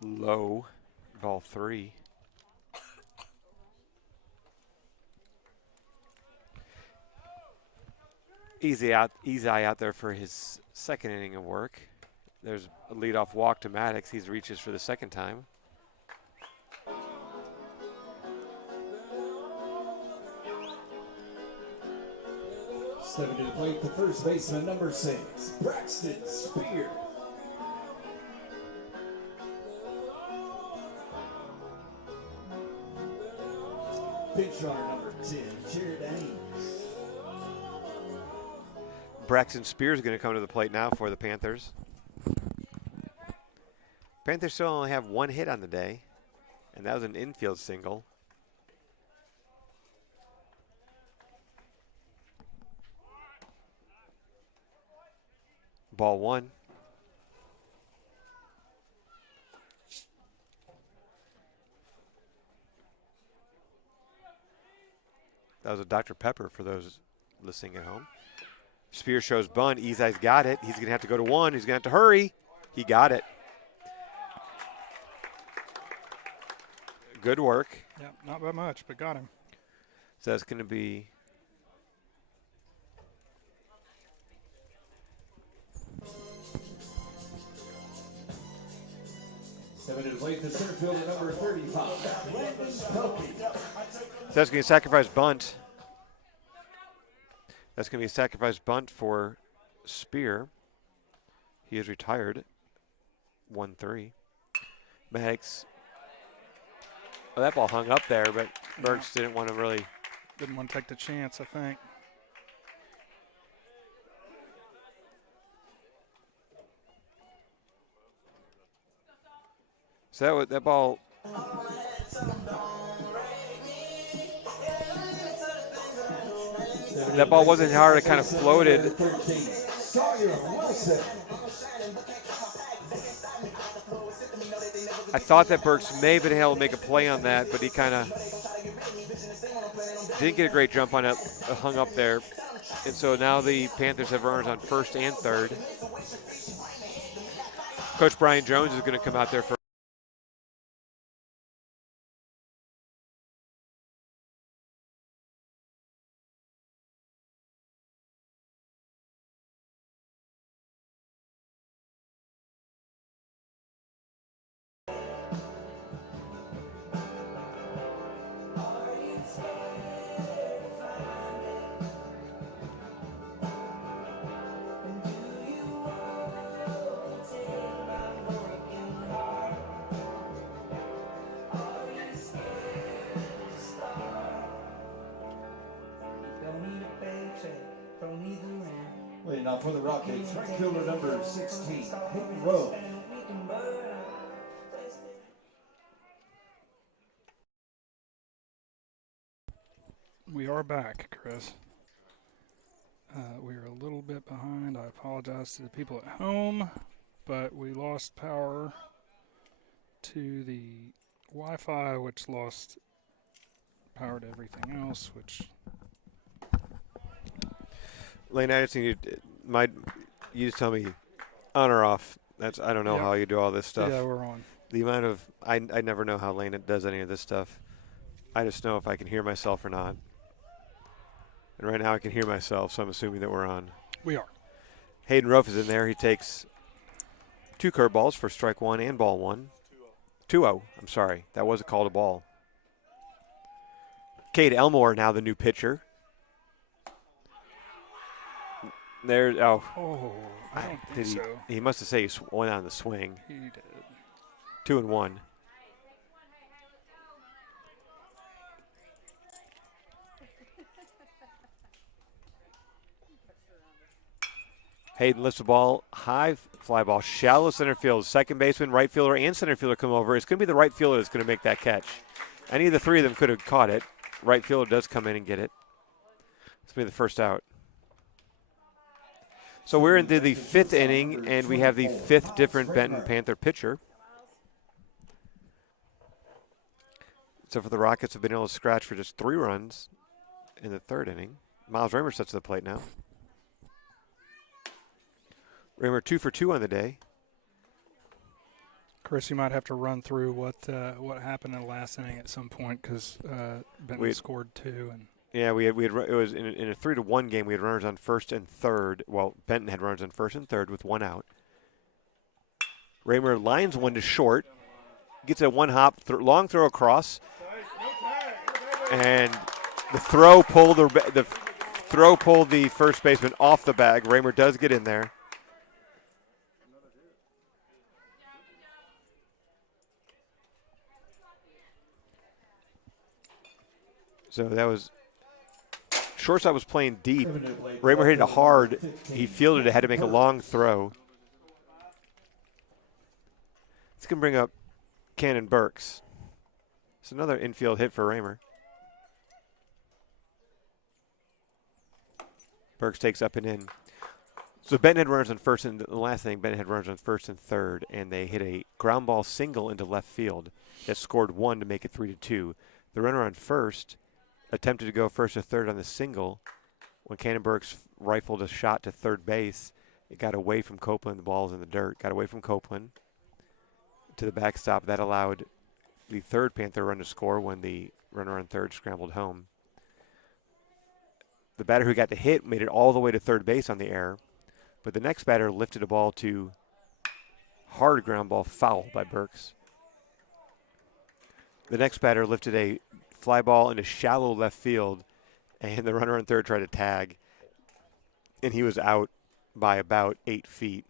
Low, ball three. Easy out there for his second inning of work. There's a leadoff walk to Maddox. He reaches for the second time. Stepping to the plate, the first baseman, number 6, Braxton Spear. Pinch runner, number 10, Jared Ames. Braxton Spears is going to come to the plate now for the Panthers. Panthers still only have one hit on the day, and that was an infield single. Ball one. That was a Dr. Pepper for those listening at home. Spear shows bunt. Ezi's got it. He's going to have to go to one. He's going to have to hurry. He got it. Good work. Yeah, not by much, but got him. So that's going to be Stepping to the plate, the center fielder, number 35, Landon Pelkey. So that's going to be a sacrifice bunt. That's going to be a sacrifice bunt for Spear. He is retired. 1-3. Maddox. Well, that ball hung up there, but Burks didn't want to really. Didn't want to take the chance, I think. So that ball. That ball wasn't hard. It kind of floated. I thought that Burks may have been able to make a play on that, but he kind of didn't get a great jump on it. Hung up there. And so now the Panthers have runners on first and third. Coach Brian Jones is going to come out there for. Now for the Rockets, right fielder number 16, Hayden Rowe. We are back, Chris. We are a little bit behind. I apologize to the people at home, but we lost power to the Wi-Fi, which lost power to everything else, which... Lane, I just need you just tell me on or off. I don't know how you do all this stuff. Yeah, we're on. The amount of I never know how Lane does any of this stuff. I just know if I can hear myself or not. And right now I can hear myself, so I'm assuming that we're on. We are. Hayden Ruff is in there. He takes 2 curveballs for strike one and ball one. 2-0. I'm sorry. That was a call to ball. Cade Elmore now the new pitcher. There. Oh, Oh, I don't think did he? so. He must have said he went on the swing. He did. 2-1. Hayden lifts the ball, high fly ball, shallow center field. Second baseman, right fielder, and center fielder come over. It's going to be the right fielder that's going to make that catch. Any of the three of them could have caught it. Right fielder does come in and get it. It's going to be the first out. So we're into the fifth inning, and we have the fifth different Benton Panther pitcher. So for the Rockets, have been able to scratch for just 3 runs in the third inning. Miles Raymer sets to the plate now. Raymer 2 for 2 on the day. Chris, you might have to run through what happened in the last inning at some point because Benton scored 2 and. Yeah, we had it was in a 3-1 game. We had runners on first and third. Well, Benton had runners on first and third with 1 out. Raymer lines one to short, gets a 1-hop long throw across, and the throw pulled the first baseman off the bag. Raymer does get in there. So that was. Shortstop was playing deep. Raymer hit it hard. He fielded it, had to make a long throw. This can bring up Cannon Burks. It's another infield hit for Raymer. Burks takes up and in. So Benton had runners on first, and the last inning, Benton had runners on first and third, and they hit a ground ball single into left field that scored 1 to make it 3-2. The runner on first attempted to go first to third on the single. When Cannon Burks rifled a shot to third base, it got away from Copeland. The ball was in the dirt. Got away from Copeland to the backstop. That allowed the third Panther run to score when the runner on third scrambled home. The batter who got the hit made it all the way to third base on the error, but the next batter lifted a ball to hard ground ball foul by Burks. The next batter lifted a fly ball into shallow left field, and the runner on third tried to tag, and he was out by about 8 feet.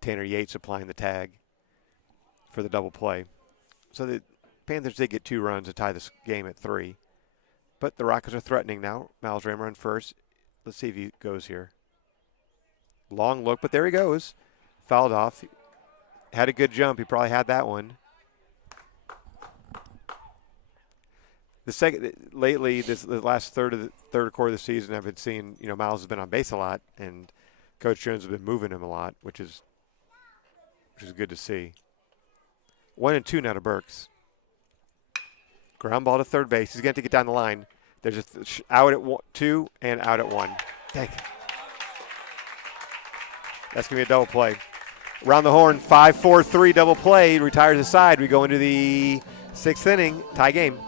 Tanner Yates applying the tag for the double play. So the Panthers did get 2 runs to tie this game at 3. But the Rockets are threatening now. Miles Raymer on first. Let's see if he goes here. Long look, but there he goes. Fouled off. Had a good jump. He probably had that one. Lately, the last third quarter of the season, I've been seeing, Miles has been on base a lot, and Coach Jones has been moving him a lot, which is good to see. 1-2 now to Burks. Ground ball to third base. He's going to get down the line. There's out at 2 and out at 1. Dang. That's going to be a double play. Around the horn, 5-4-3 double play. Retires the side. We go into the 6th inning. Tie game.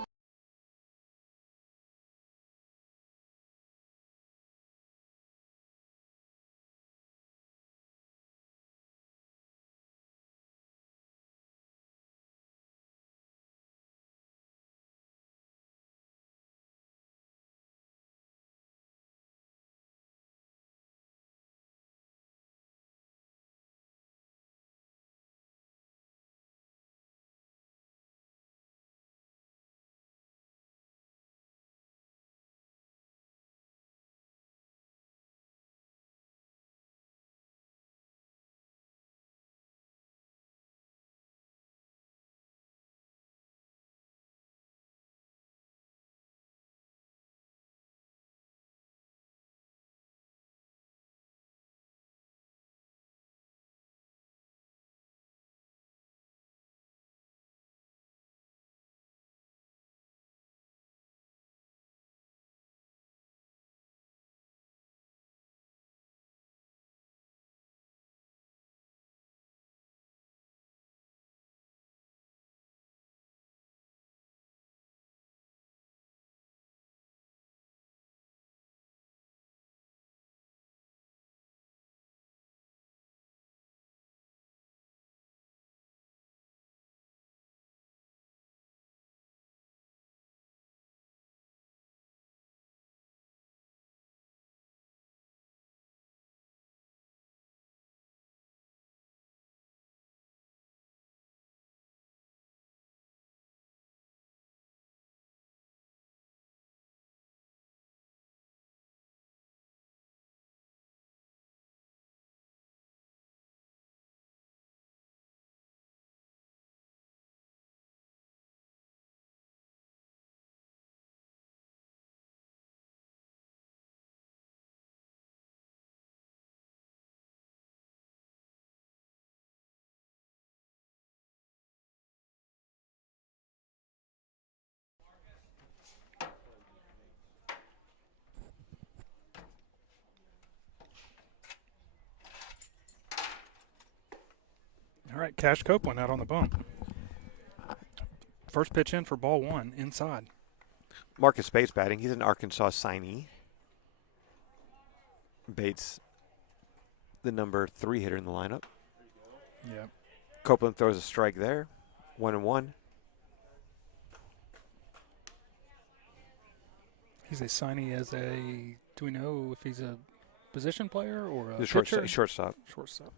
All right, Cash Copeland out on the bump. First pitch in for ball one, inside. Marcus Bates batting. He's an Arkansas signee. Bates, the number 3 hitter in the lineup. Yep. Copeland throws a strike there. 1-1. He's a signee as a, do we know if he's a position player or a The pitcher? shortstop. Shortstop.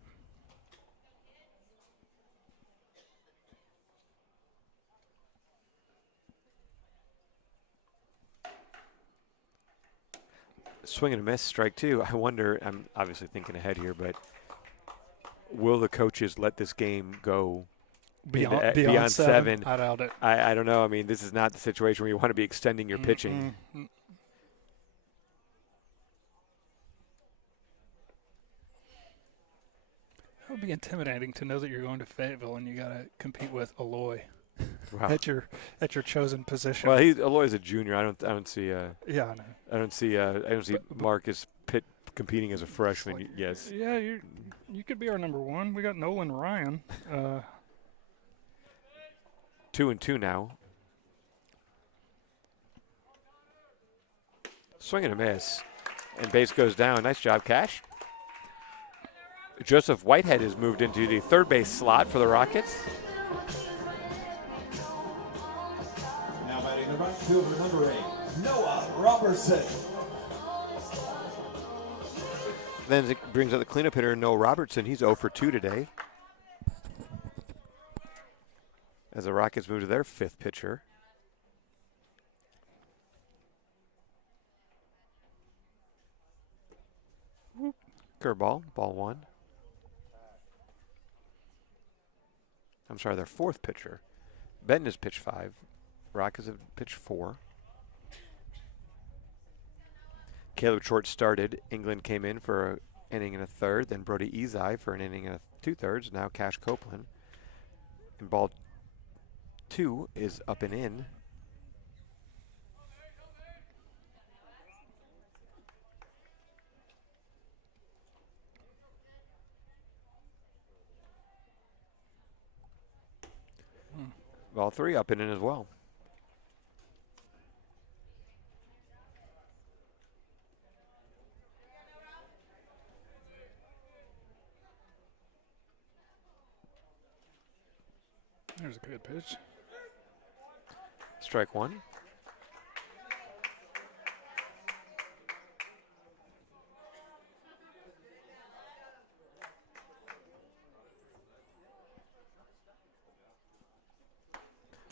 Swing and a miss, strike 2. I wonder, I'm obviously thinking ahead here, but will the coaches let this game go beyond 7? I doubt it. I don't know. I mean, this is not the situation where you want to be extending your pitching. That would be intimidating to know that you're going to Fayetteville and you got to compete with Aloy Wow. at your chosen position. Well, Aloy's a junior. I don't see. Yeah, I know. I don't see Marcus Pitt competing as a freshman. Like, yes. Yeah, you could be our number 1. We got Nolan Ryan. 2-2 now. Swing and a miss, and base goes down. Nice job, Cash. Joseph Whitehead has moved into the third base slot for the Rockets. Now batting the right fielder, number 8, Noah Robertson. Then it brings up the cleanup hitter, Noah Robertson. He's 0 for 2 today. As the Rockets move to their 5th pitcher. Curveball, ball 1. I'm sorry, their 4th pitcher. Benton has pitched 5. Rockets have pitched 4. Caleb Short started. England came in for an inning and a third. Then Brody Ezai for an inning and 2/3. Now Cash Copeland. And ball 2 is up and in. Ball 3 up and in as well. There's a good pitch. Strike 1.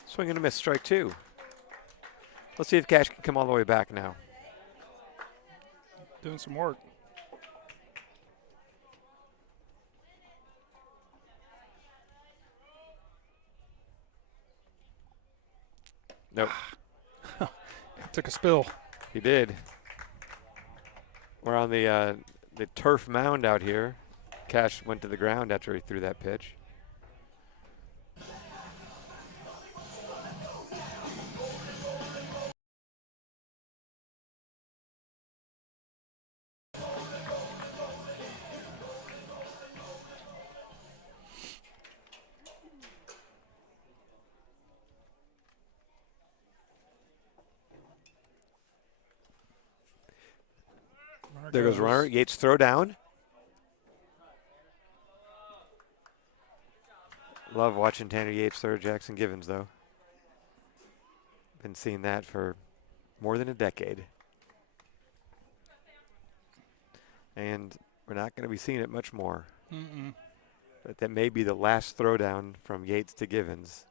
Swing and a miss, strike 2. Let's see if Cash can come all the way back now. Doing some work. Nope. Took a spill. He did. We're on the turf mound out here. Cash went to the ground after he threw that pitch. There goes runner. Yates throw down. Love watching Tanner Yates throw Jackson Givens, though. Been seeing that for more than a decade. And we're not going to be seeing it much more. But that may be the last throwdown from Yates to Givens.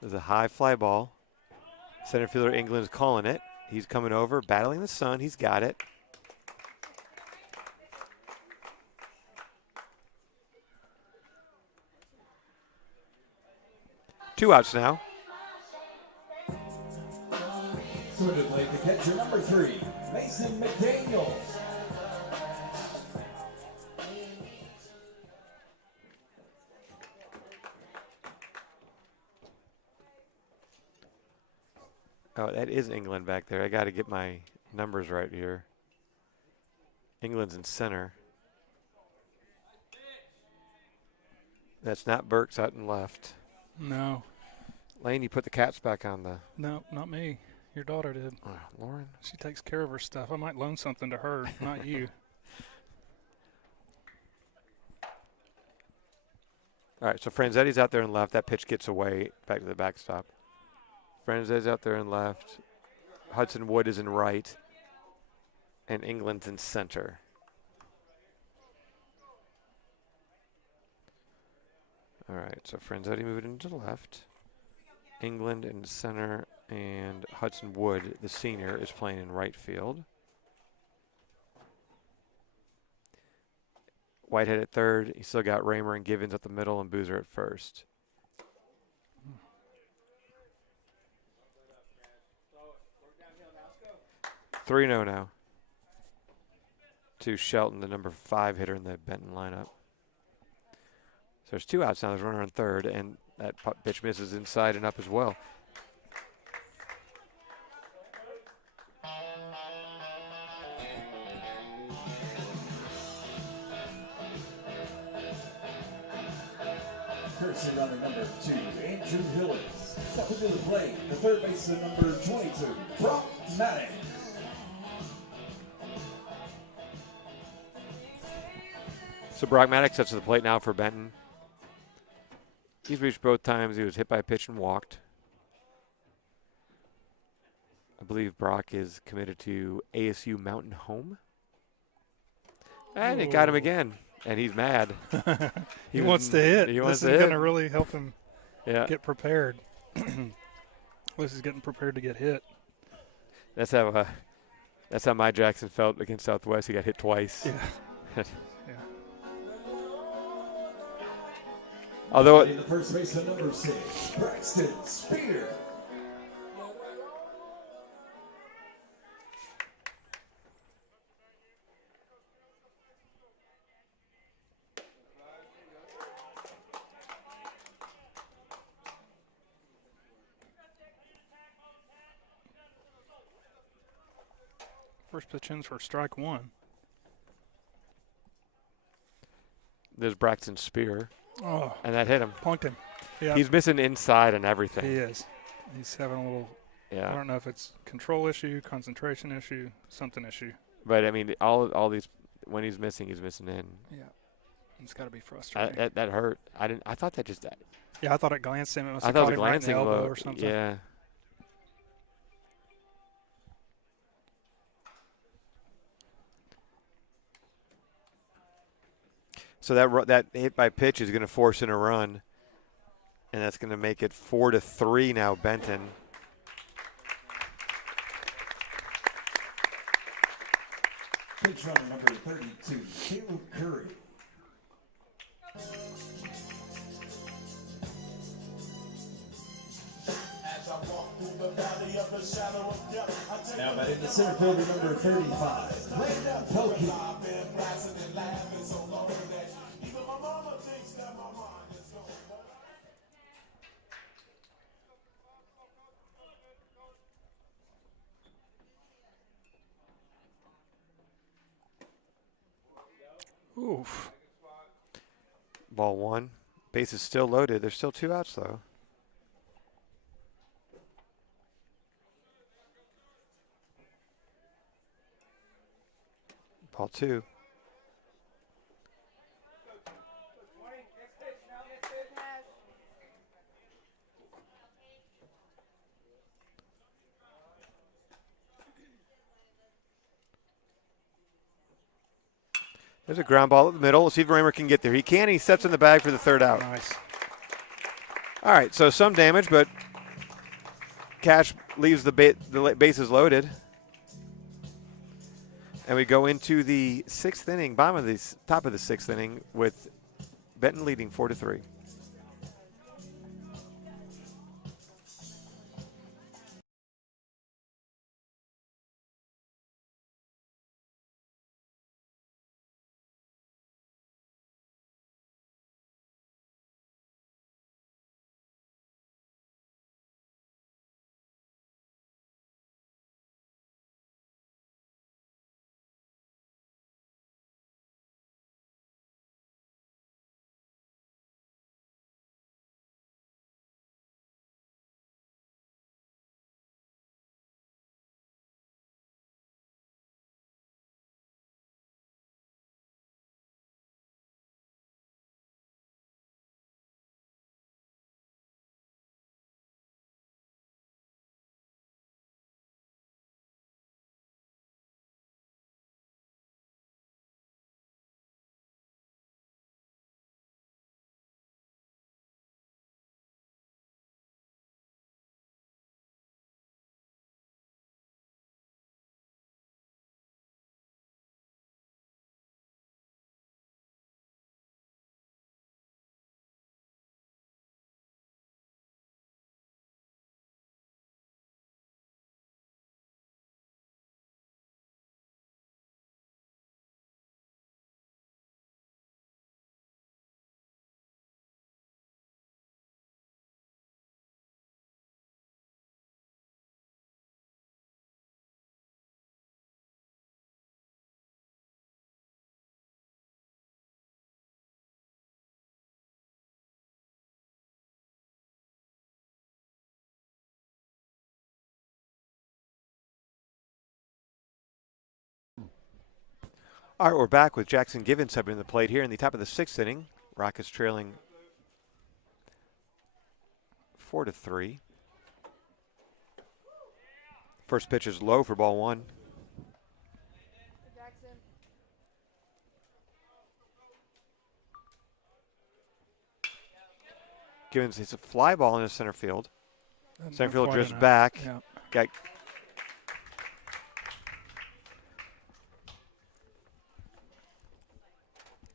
There's a high fly ball. Center fielder England's calling it. He's coming over, battling the sun. He's got it. Two outs now. So to play the catcher, number 3, Mason McDaniel. Oh, that is England back there. I got to get my numbers right here. England's in center. That's not Burke Sutton left. No, Lane, you put the caps back on the. no, not me. Your daughter did. Lauren. She takes care of her stuff. I might loan something to her, not you. All right, so Franzetti's out there and left. That pitch gets away back to the backstop. Franzetti's out there and left. Hudson Wood is in right. And England's in center. All right, so Franzetti moved into the left. England in center, and Hudson Wood, the senior, is playing in right field. Whitehead at third. He still got Raymer and Givens at the middle and Boozer at first. Three 0 now to Shelton, the number 5 hitter in the Benton lineup. So there's 2 outs now. There's a runner on third, and that pitch misses inside and up as well. Cursing runner number 2, Andrew Hillis. Stepping to the plate, the third baseman number 22, Brock Maddox. So Brock Maddox steps to the plate now for Benton. He's reached both times. He was hit by a pitch and walked. I believe Brock is committed to ASU Mountain Home. And it got him again. And he's mad. He wants to hit. He wants this to is hit. going to really help him get prepared. This is getting prepared to get hit. That's how my Jackson felt against Southwest. He got hit twice. Yeah. Although the first baseman number 6, Braxton Spear. First pitch in for strike 1. there's Braxton Spear. Oh, And that hit him. punked him. Yeah, He's missing inside and everything. he is. He's having a little. I Yeah. don't know if it's control issue, concentration issue, something issue. But, I mean, all these, when he's missing in. Yeah, it's got to be frustrating. That hurt. I thought that just. Yeah, I thought it glanced him. It must I have thought caught it was him a right in the glancing elbow blow. or something. Yeah. So that hit by pitch is going to force in a run, and that's going to make it 4-3 now. Benton. Pitch runner number 32, Caleb Curry. Now batting the center fielder number 35, Brandon Pelkey. Oof. Ball one. Base is still loaded. There's still 2 outs, though. Ball 2. There's a ground ball at the middle. Let's see if Raymer can get there. He can. He steps in the bag for the 3rd out. Nice. All right, so some damage, but Cash leaves the bases loaded. And we go into the 6th inning, top of the 6th inning, with Benton leading 4-3. All right, we're back with Jackson Givens up in the plate here in the top of the 6th inning. Rockets trailing 4-3. First pitch is low for ball 1. Givens hits a fly ball in the center field. Center field drifts back. Yeah. Got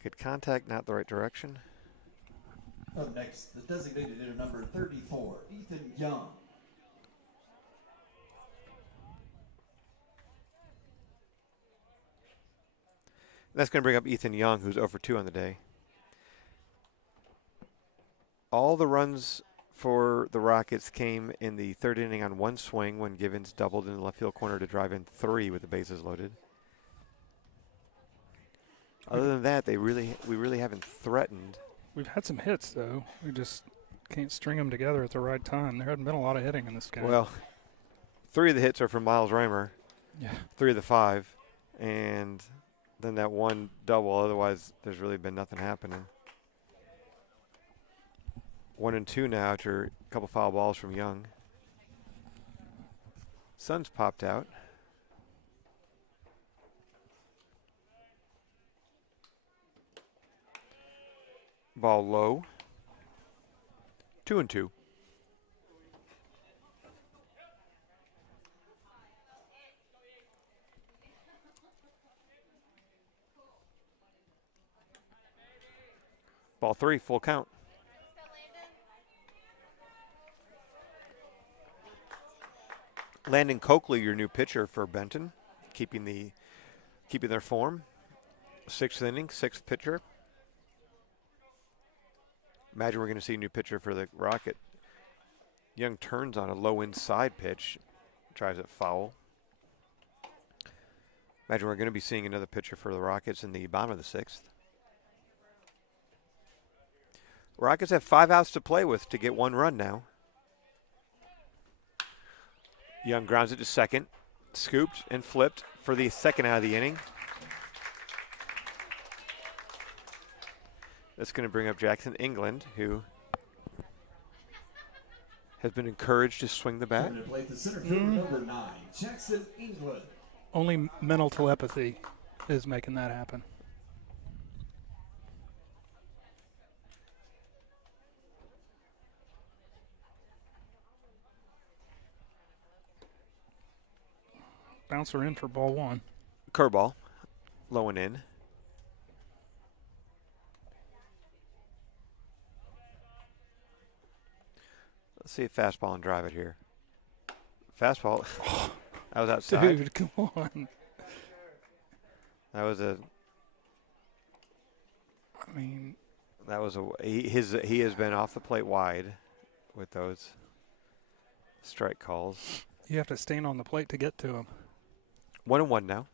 good contact, not the right direction. Up next, the designated hitter number 34, Ethan Young. That's going to bring up Ethan Young, who's 0 for 2 on the day. All the runs for the Rockets came in the 3rd inning on one swing when Givens doubled in the left field corner to drive in 3 with the bases loaded. Other than that, we really haven't threatened. We've had some hits, though. We just can't string them together at the right time. There hadn't been a lot of hitting in this game. Well, 3 of the hits are from Miles Reimer. Yeah. 3 of the 5. And then that one double. Otherwise, there's really been nothing happening. 1-2 now after a couple foul balls from Young. Sun's popped out. Ball low. 2-2. Ball 3, full count. Landon Coakley, your new pitcher for Benton, keeping their form. 6th inning, 6th pitcher. Imagine we're going to see a new pitcher for the Rocket. Young turns on a low inside pitch, tries it foul. Imagine we're going to be seeing another pitcher for the Rockets in the bottom of the 6th. Rockets have 5 outs to play with to get 1 run now. Young grounds it to second, scooped and flipped for the 2nd out of the inning. That's going to bring up Jackson England, who has been encouraged to swing the bat. Coming to play the center fielder number 9, Jackson England. Only mental telepathy is making that happen. Bouncer in for ball 1. Curveball, low and in. Let's see a fastball and drive it here. Fastball. That was outside. Dude, come on. That was a. I mean, That was a. He has been off the plate wide with those strike calls. you have to stand on the plate to get to him. 1-1 now.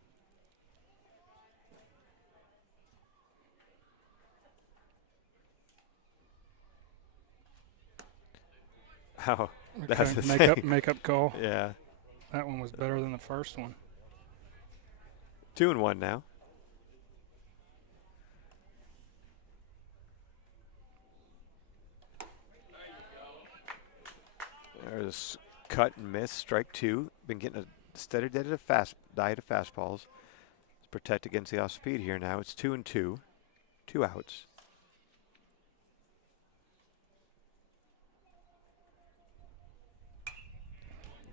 Oh, that's the thing. Make up call. Yeah. That one was better than the first one. 2-1 now. There's cut and miss, strike 2. Been getting a steady diet of fastballs. Let's protect against the off speed here now. It's 2-2. 2 outs.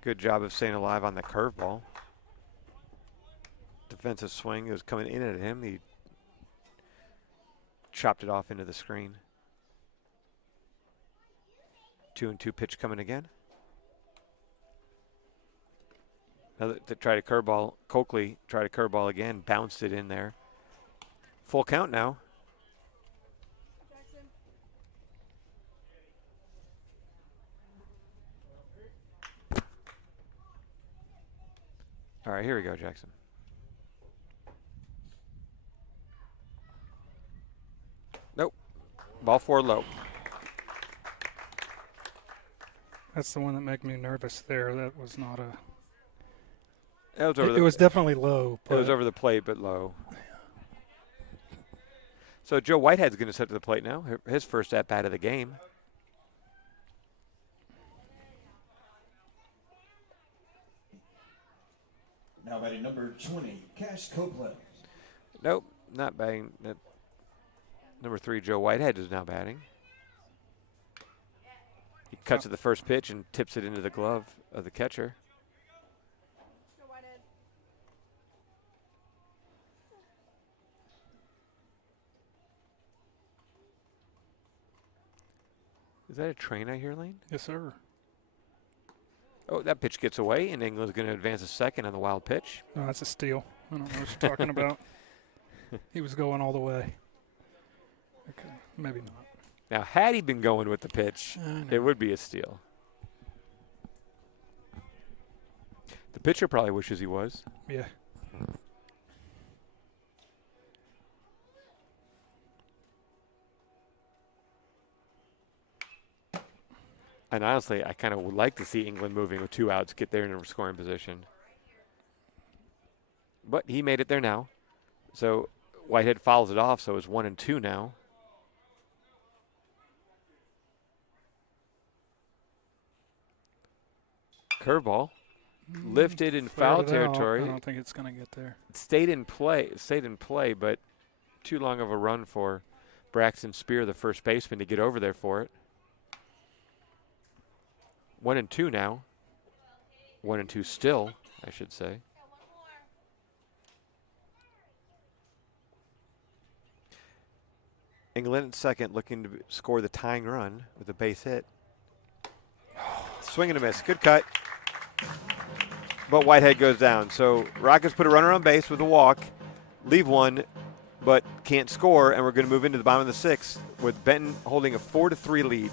Good job of staying alive on the curveball. Defensive swing was coming in at him. He chopped it off into the screen. 2-2 pitch coming again. Now to try to curveball. Coakley tried a curveball again, bounced it in there. Full count now. All right, here we go, Jackson. Nope. Ball 4 low. That's the one that made me nervous there. That was not a. That was over It was definitely low. It was over the plate, but low. So Joe Whitehead's going to step to the plate now. His first at bat of the game. Now batting number 20, Cash Copeland. Nope, not batting. Number 3, Joe Whitehead is now batting. He cuts at the first pitch and tips it into the glove of the catcher. Is that a train I hear, Lane? Yes, sir. Oh, that pitch gets away, and England's going to advance a second on the wild pitch. No, that's a steal. I don't know what you're talking about. He was going all the way. Okay, maybe not. Now, had he been going with the pitch, it would be a steal. The pitcher probably wishes he was. Yeah. And honestly, I kind of would like to see England moving with 2 outs, get there in a scoring position. But he made it there now. So Whitehead fouls it off, so it's 1-2 now. Curveball. Lifted in foul territory. I don't think it's going to get there. It stayed in play, but too long of a run for Braxton Spear, the first baseman, to get over there for it. 1-2 now. 1-2 still, I should say. England at second, looking to score the tying run with a base hit. Swing and a miss. Good cut. But Whitehead goes down. So Rockets put a runner on base with a walk, leave one, but can't score, and we're going to move into the bottom of the 6th with Benton holding a 4-3 lead.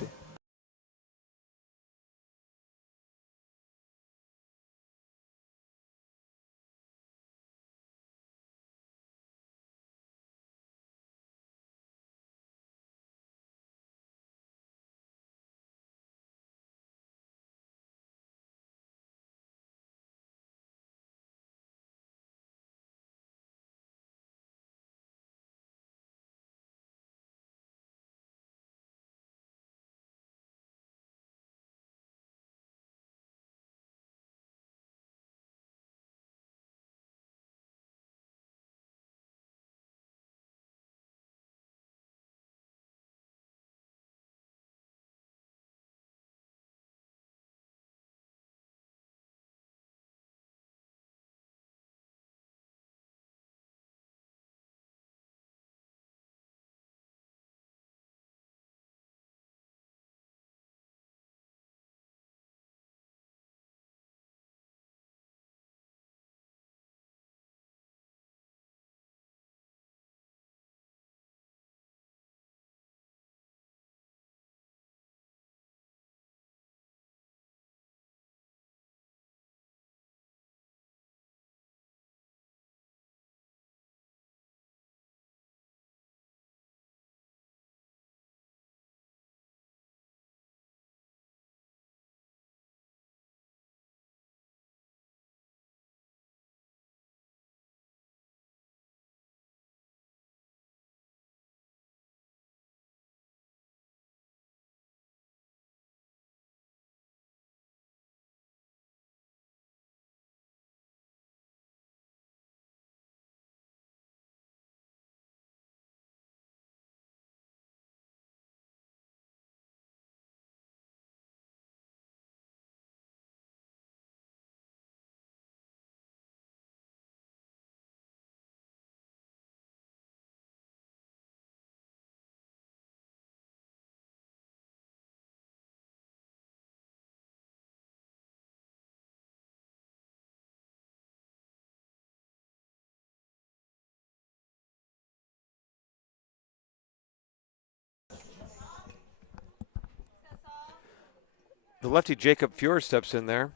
The lefty Jacob Fuhr steps in there.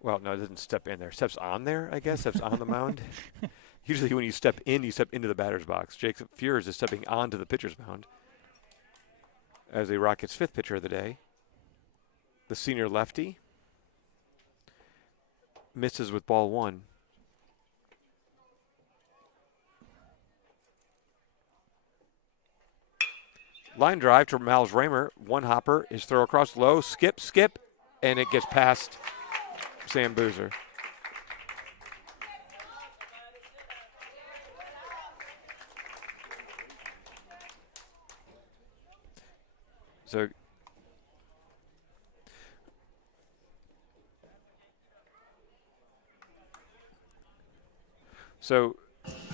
Well, no, it doesn't step in there. Steps on there, I guess. Steps on the mound. Usually when you step into the batter's box. Jacob Fuhr is just stepping onto the pitcher's mound as the Rockets' 5th pitcher of the day. The senior lefty misses with ball 1. Line drive to Miles Raymer. One hopper. His throw across low. Skip, and it gets past Sam Boozer. So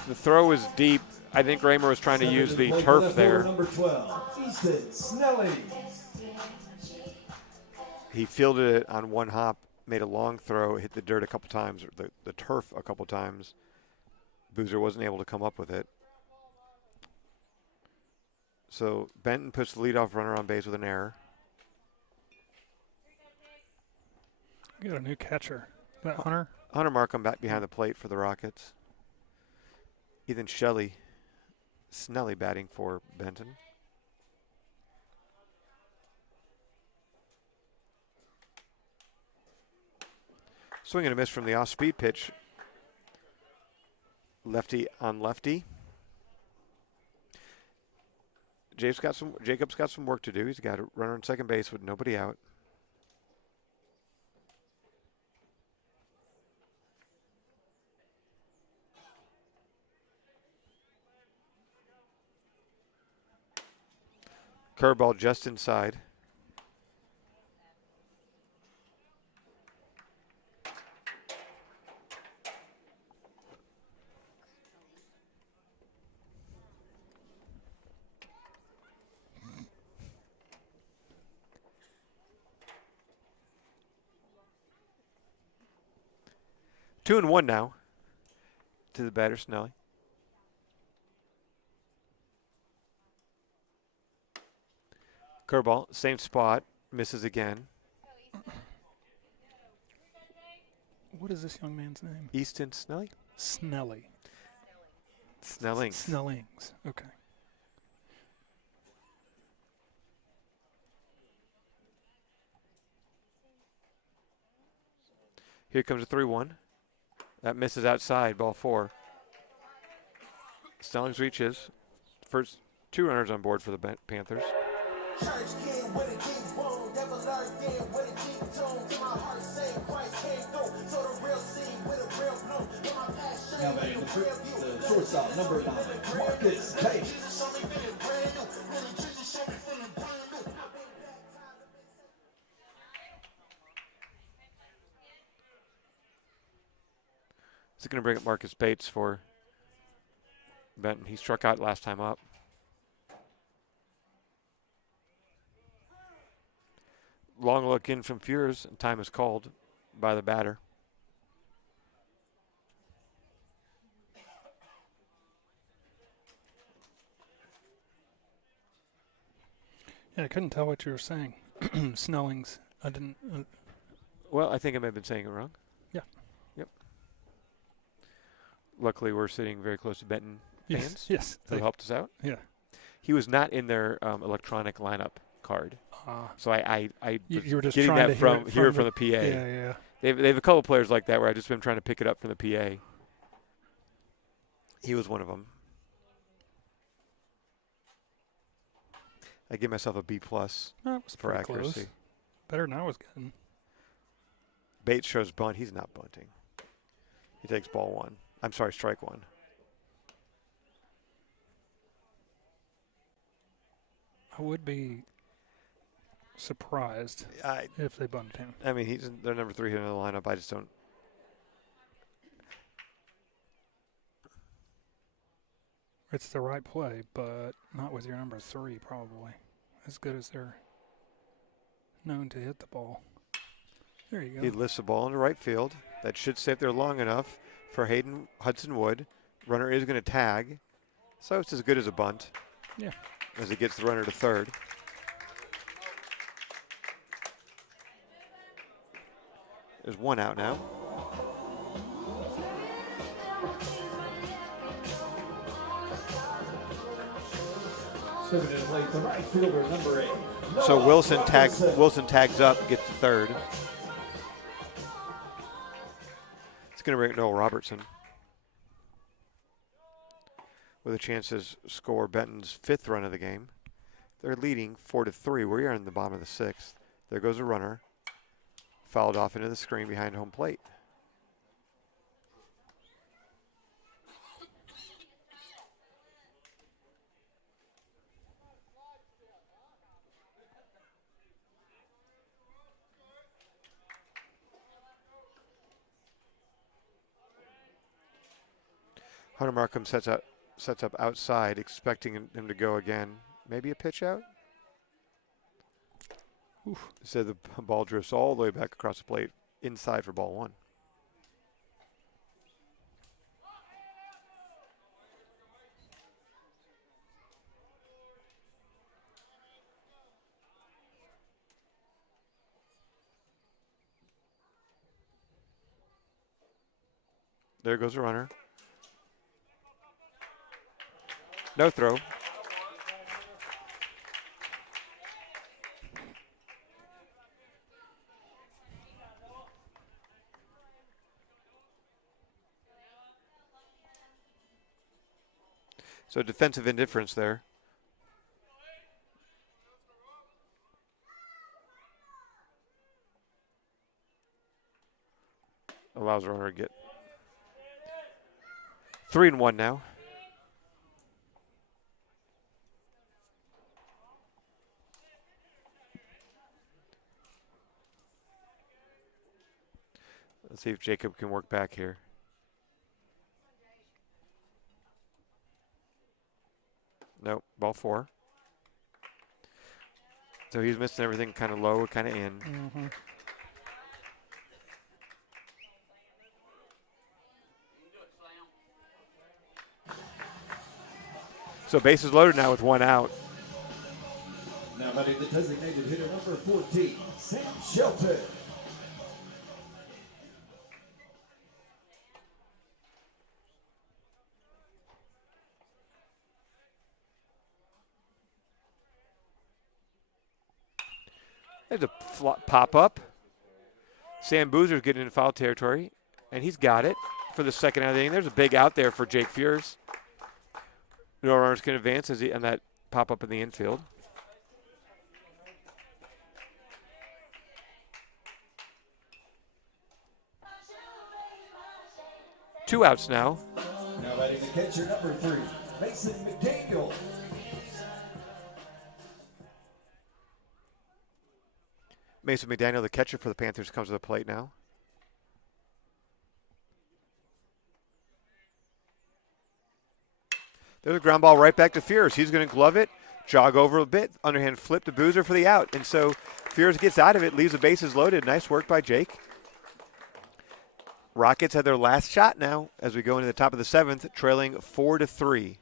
the throw was deep. I think Raymer was trying to use the turf there. Number 12, Easton Snelling. He fielded it on one hop, made a long throw, hit the dirt a couple times, or the turf a couple times. Boozer wasn't able to come up with it. So Benton puts the leadoff runner on base with an error. We got a new catcher. Is that Hunter? Hunter Markham back behind the plate for the Rockets. Ethan Snelly batting for Benton. Swing and a miss from the off-speed pitch. Lefty on lefty. Jacob's got some work to do. He's got a runner on second base with nobody out. Curveball just inside. Two and one now to the batter, Snelly. Curveball, same spot, misses again. What is this young man's name? Easton Snelly? Snelly. Snellings. Snellings. Okay. Here comes a 3-1. That misses outside, ball 4. Snellings reaches. First 2 runners on board for the Panthers. Now batting the shortstop, number 9, Marcus Bates. Is it going to bring up Marcus Bates for Benton? He struck out last time up. Long look in from Fures, and time is called by the batter. Yeah, I couldn't tell what you were saying. Snellings. I didn't. Well, I think I may have been saying it wrong. Yeah. Yep. Luckily, we're sitting very close to Benton fans. Yes. Who helped us out. Yeah. He was not in their electronic lineup card. So I you were just getting trying that to from the PA. Yeah, yeah. They have a couple players like that where I just been trying to pick it up from the PA. He was one of them. I give myself a B+ That was for pretty accuracy. close. Better than I was getting. Bates shows bunt. He's not bunting. He takes ball 1. I'm sorry, strike 1. I would be surprised if they bunted him. I mean, he's their number 3 hitter in the lineup. I just don't. It's the right play, but not with your number 3, probably. As good as they're known to hit the ball. There you go. He lifts the ball into right field. That should stay up there long enough for Hayden Hudson-Wood. Runner is going to tag. So it's as good as a bunt. Yeah. As he gets the runner to third. There's 1 out now. Stepping in late, the right fielder, number 8. So Wilson tags up, gets the third. It's going to bring Noel Robertson with a chance to score Benton's 5th run of the game. They're leading 4-3. We are in the bottom of the 6th. There goes a runner. Fouled off into the screen behind home plate. Hunter Markham sets up outside, expecting him to go again. Maybe a pitch out? Instead, the ball drifts all the way back across the plate, inside for ball 1. There goes a runner. No throw. So defensive indifference there. Allows the runner to get 3-1 now. Let's see if Jacob can work back here. Nope, ball 4. So he's missing everything kind of low, kind of in. Mm-hmm. So bases loaded now with 1 out. Now batting the designated hitter number 14, Sam Shelton. There's a pop up. Sam Boozer's getting into foul territory, and he's got it for the second out of the inning. There's a big out there for Jake Fears. No runners can advance as on that pop up in the infield. Two outs now. Now batting the catcher number 3, Mason McDaniel. Mason McDaniel, the catcher for the Panthers, comes to the plate now. There's a ground ball right back to Fears. He's going to glove it, jog over a bit, underhand flip to Boozer for the out. And so Fears gets out of it, leaves the bases loaded. Nice work by Jake. Rockets have their last shot now as we go into the top of the 7th, trailing 4-3.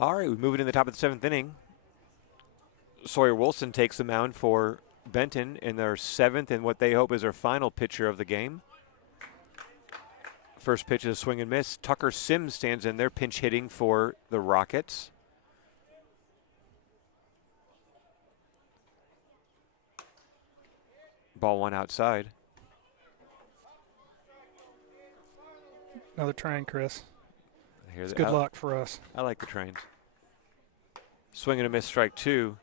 All right, we move it in the top of the 7th inning. Sawyer Wilson takes the mound for Benton in their 7th and what they hope is their final pitcher of the game. First pitch is a swing and miss. Tucker Sims stands in there, pinch hitting for the Rockets. Ball 1 outside. Another train, Chris. It's good luck for us. I like the trains. Swing and a miss, strike 2.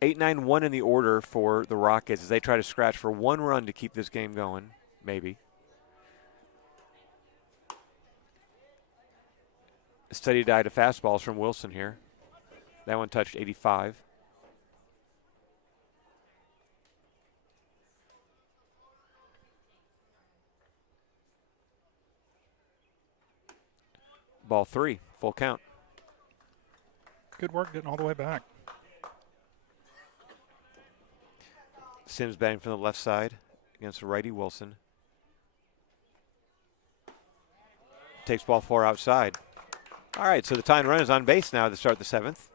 8-9-1 in the order for the Rockets as they try to scratch for 1 run to keep this game going, maybe. A steady diet of fastballs from Wilson here. That one touched 85. Ball 3, full count. Good work getting all the way back. Sims batting from the left side against the righty Wilson. Takes ball 4 outside. All right, so the tying run is on base now to start the 7th.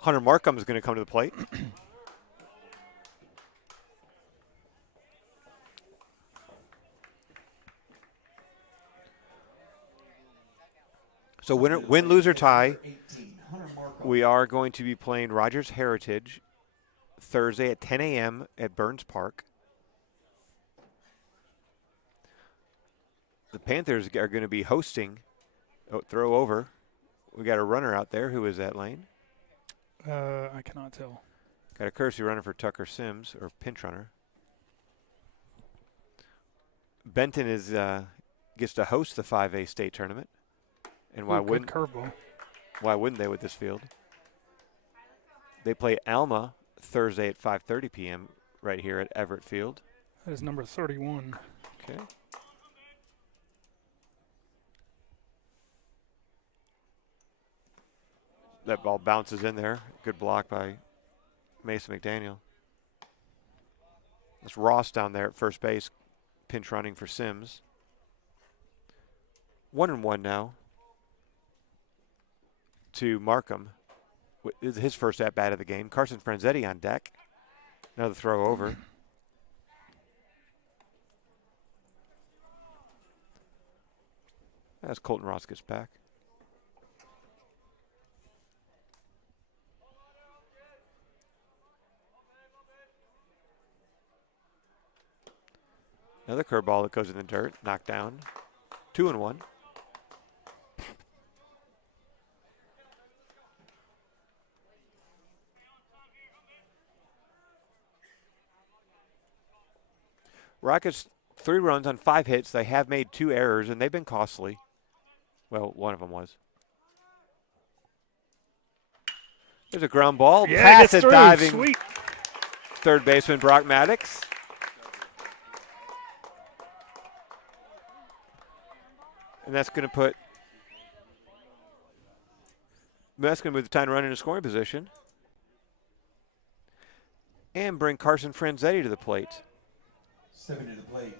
Hunter Markham is going to come to the plate. So win, lose, or tie, we are going to be playing Rogers Heritage Thursday at 10 a.m. at Burns Park. The Panthers are going to be hosting. Oh, throw over. We got a runner out there. Who is that, Lane? I cannot tell. Got a courtesy runner for Tucker Sims, or pinch runner. Benton is gets to host the 5A state tournament. And why wouldn't curveball? Why wouldn't they with this field? They play Alma Thursday at 5:30 p.m. right here at Everett Field. That is number 31. Okay. That ball bounces in there. Good block by Mason McDaniel. That's Ross down there at first base, pinch running for Sims. 1-1 now to Markham. This is his first at-bat of the game. Carson Franzetti on deck. Another throw over. As Colton Ross gets back. Another curveball that goes in the dirt, knocked down. 2-1. Rockets 3 runs on 5 hits. They have made 2 errors, and they've been costly. Well, one of them was. There's a ground ball. Yeah, Past gets a through. diving Sweet. third baseman Brock Maddox. And that's going to move the tying run into scoring position. And bring Carson Franzetti to the plate. Stepping to the plate,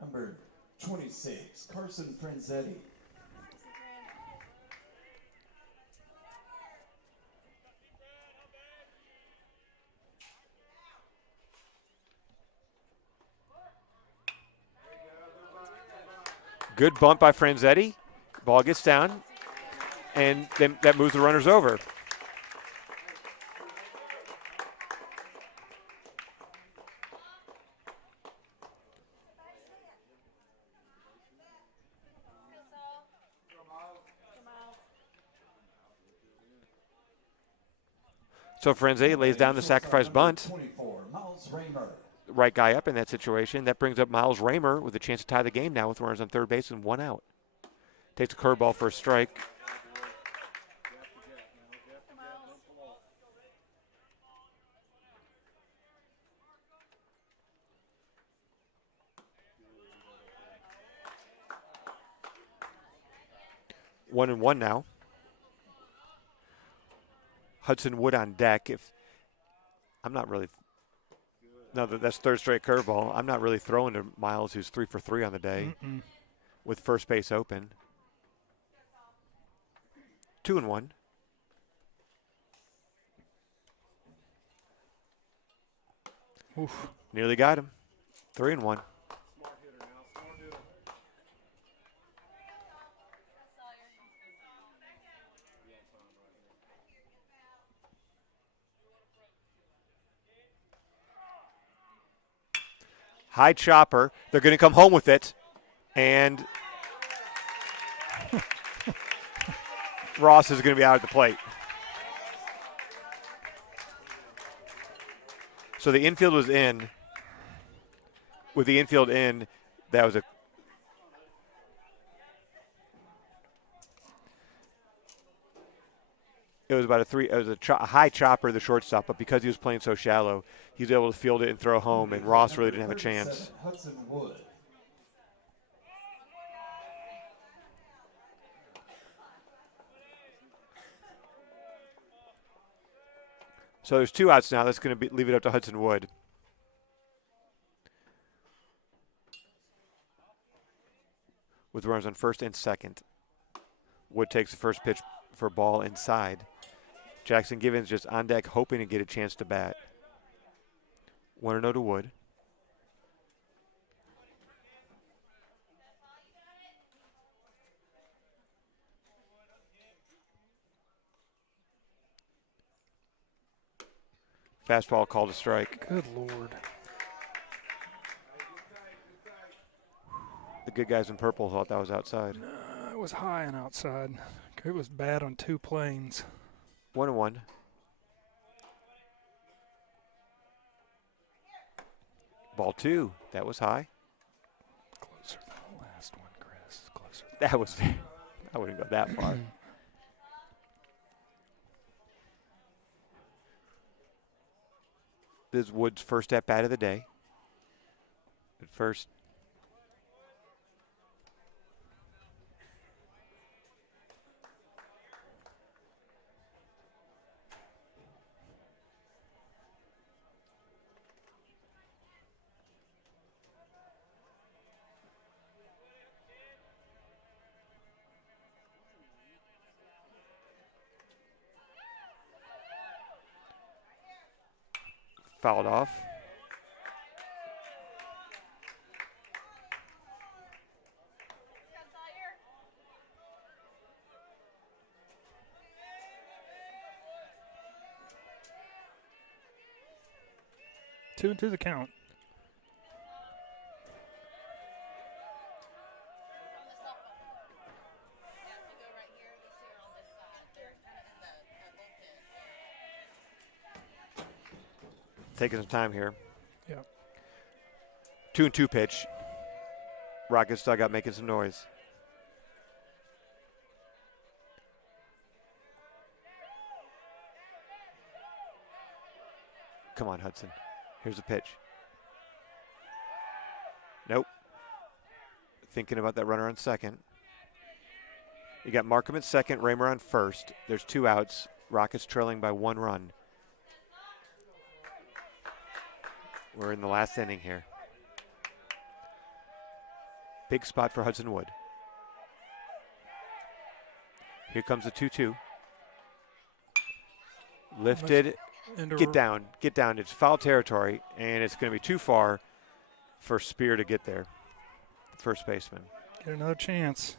number 26, Carson Franzetti. Good bump by Franzetti. Ball gets down, and then that moves the runners over. So Franzetti lays down the sacrifice bunt. 24, Miles Raymer. Right guy up in that situation. That brings up Miles Raymer with a chance to tie the game now with runners on third base and 1 out. Takes a curveball for a strike. One and one now. Hudson Wood on deck. I'm not really No, that's third straight curveball. I'm not really throwing to Miles, who's 3 for 3 on the day with first base open. 2-1. Oof. Nearly got him. 3-1. High chopper. They're going to come home with it. And Ross is going to be out at the plate. So the infield was in. With the infield in, that was a it was about a high chopper, the shortstop, but because he was playing so shallow, he was able to field it and throw home, and Ross really didn't have a chance. Hudson Wood. So there's 2 outs now. That's going to leave it up to Hudson Wood. With runners on first and second. Wood takes the first pitch for ball inside. Jackson Givens just on deck hoping to get a chance to bat. 1-0 to Wood. Fastball called a strike. Good Lord. The good guys in purple thought that was outside. No, it was high and outside. It was bad on 2 planes. 1-1. Ball 2. That was high. Closer than the last one, Chris. Closer. That was. I wouldn't go that far. This is Wood's first at bat of the day. At first. Fouled off. Two to the count. Taking some time here. Yeah. 2-2 pitch. Rockets dugout making some noise. Come on, Hudson. Here's the pitch. Nope. Thinking about that runner on second. You got Markham at second, Raymer on first. There's 2 outs. Rockets trailing by 1 run. We're in the last inning here. Big spot for Hudson Wood. Here comes the 2-2. Lifted. Get down. Get down. It's foul territory, and it's going to be too far for Spear to get there. First baseman. Get another chance.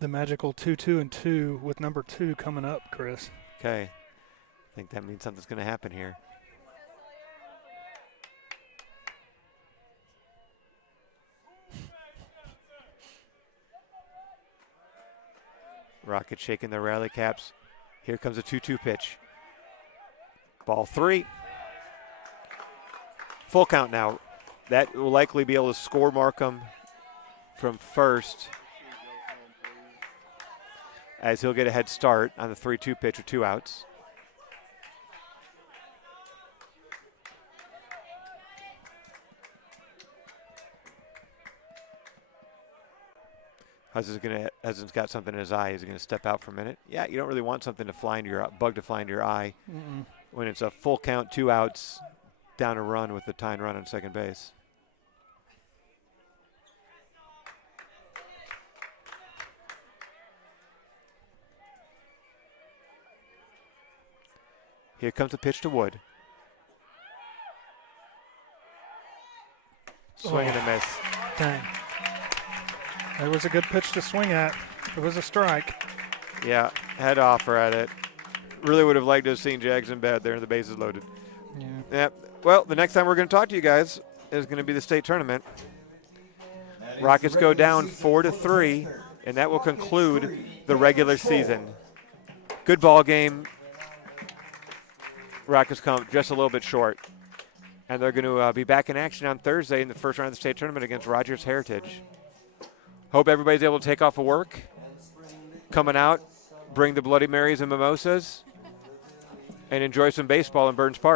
The magical 2-2-2 with number 2 coming up, Chris. Okay. I think that means something's going to happen here. Rockets shaking their rally caps. Here comes a 2-2 pitch. Ball 3. Full count now. That will likely be able to score Markham from first, as he'll get a head start on the 3-2 pitch with 2 outs. Hudson's going to hasn't got something in his eye. He's going to step out for a minute. Yeah, you don't really want something to fly into your bug to fly into your eye when it's a full count, 2 outs, down a run with the tying run on second base. Here comes the pitch to Wood. Swing and a miss. Dang. It was a good pitch to swing at. It was a strike. Yeah, had to offer at it. Really would have liked to have seen Jags in bed there and the bases loaded. Yeah. Yeah. Well, the next time we're going to talk to you guys is going to be the state tournament. Rockets go down 4-3, and that will conclude the regular season. Good ball game. Rockets come just a little bit short. And they're going to be back in action on Thursday in the first round of the state tournament against Rogers Heritage. Hope everybody's able to take off of work. Coming out, bring the Bloody Marys and mimosas, and enjoy some baseball in Burns Park.